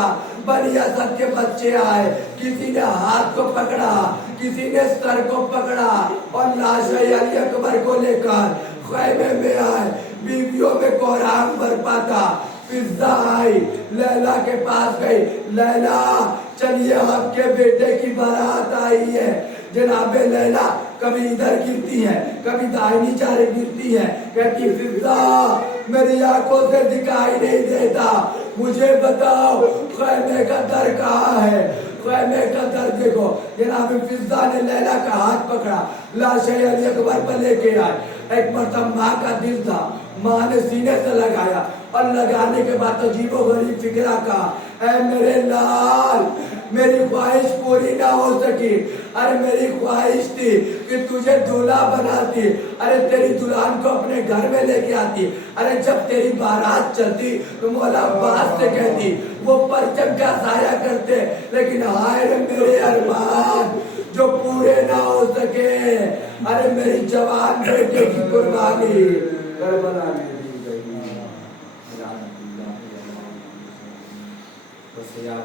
बनी असद के बच्चे आए, किसी ने हाथ को पकड़ा, किसी ने सर को पकड़ा और लाश अली अकबर को लेकर खैमे में आए। बीवियों में कोहराम बरपा था। फिजा आई, लैला के पास गई, लैला चलिए आपके बेटे की बारात आई है। जनाबे लैला कभी इधर गिरती है, कभी दाहिनी चारे गिरती है, कहती फिजा मेरी आंखों से दिखाई नहीं देता, मुझे बताओ खैमे का दर कहाँ है? खैमे का दर देखो। जनाब फिजा ने लैला का हाथ पकड़ा, लाश अली अकबर पर लेके आए। एक मर्तबा माँ का दिल था, माँ ने सीने से लगाया और लगाने के बाद तो अजीबो गरीब फिक्रा का, ऐ मेरे लाल मेरी ख्वाहिश पूरी ना हो सकी। अरे मेरी ख्वाहिश थी कि तुझे दूल्हा बनाती, अरे तेरी दुल्हन को अपने घर में लेके आती। अरे जब तेरी बारात चलती तो मौला अब्बास से कहती, वो परचम का साया करते, लेकिन हाय रे मेरे अरमान जो पूरे ना हो सके। अरे मेरी जवान बेटे की कुर्बानी करबला में दी गई। बस याद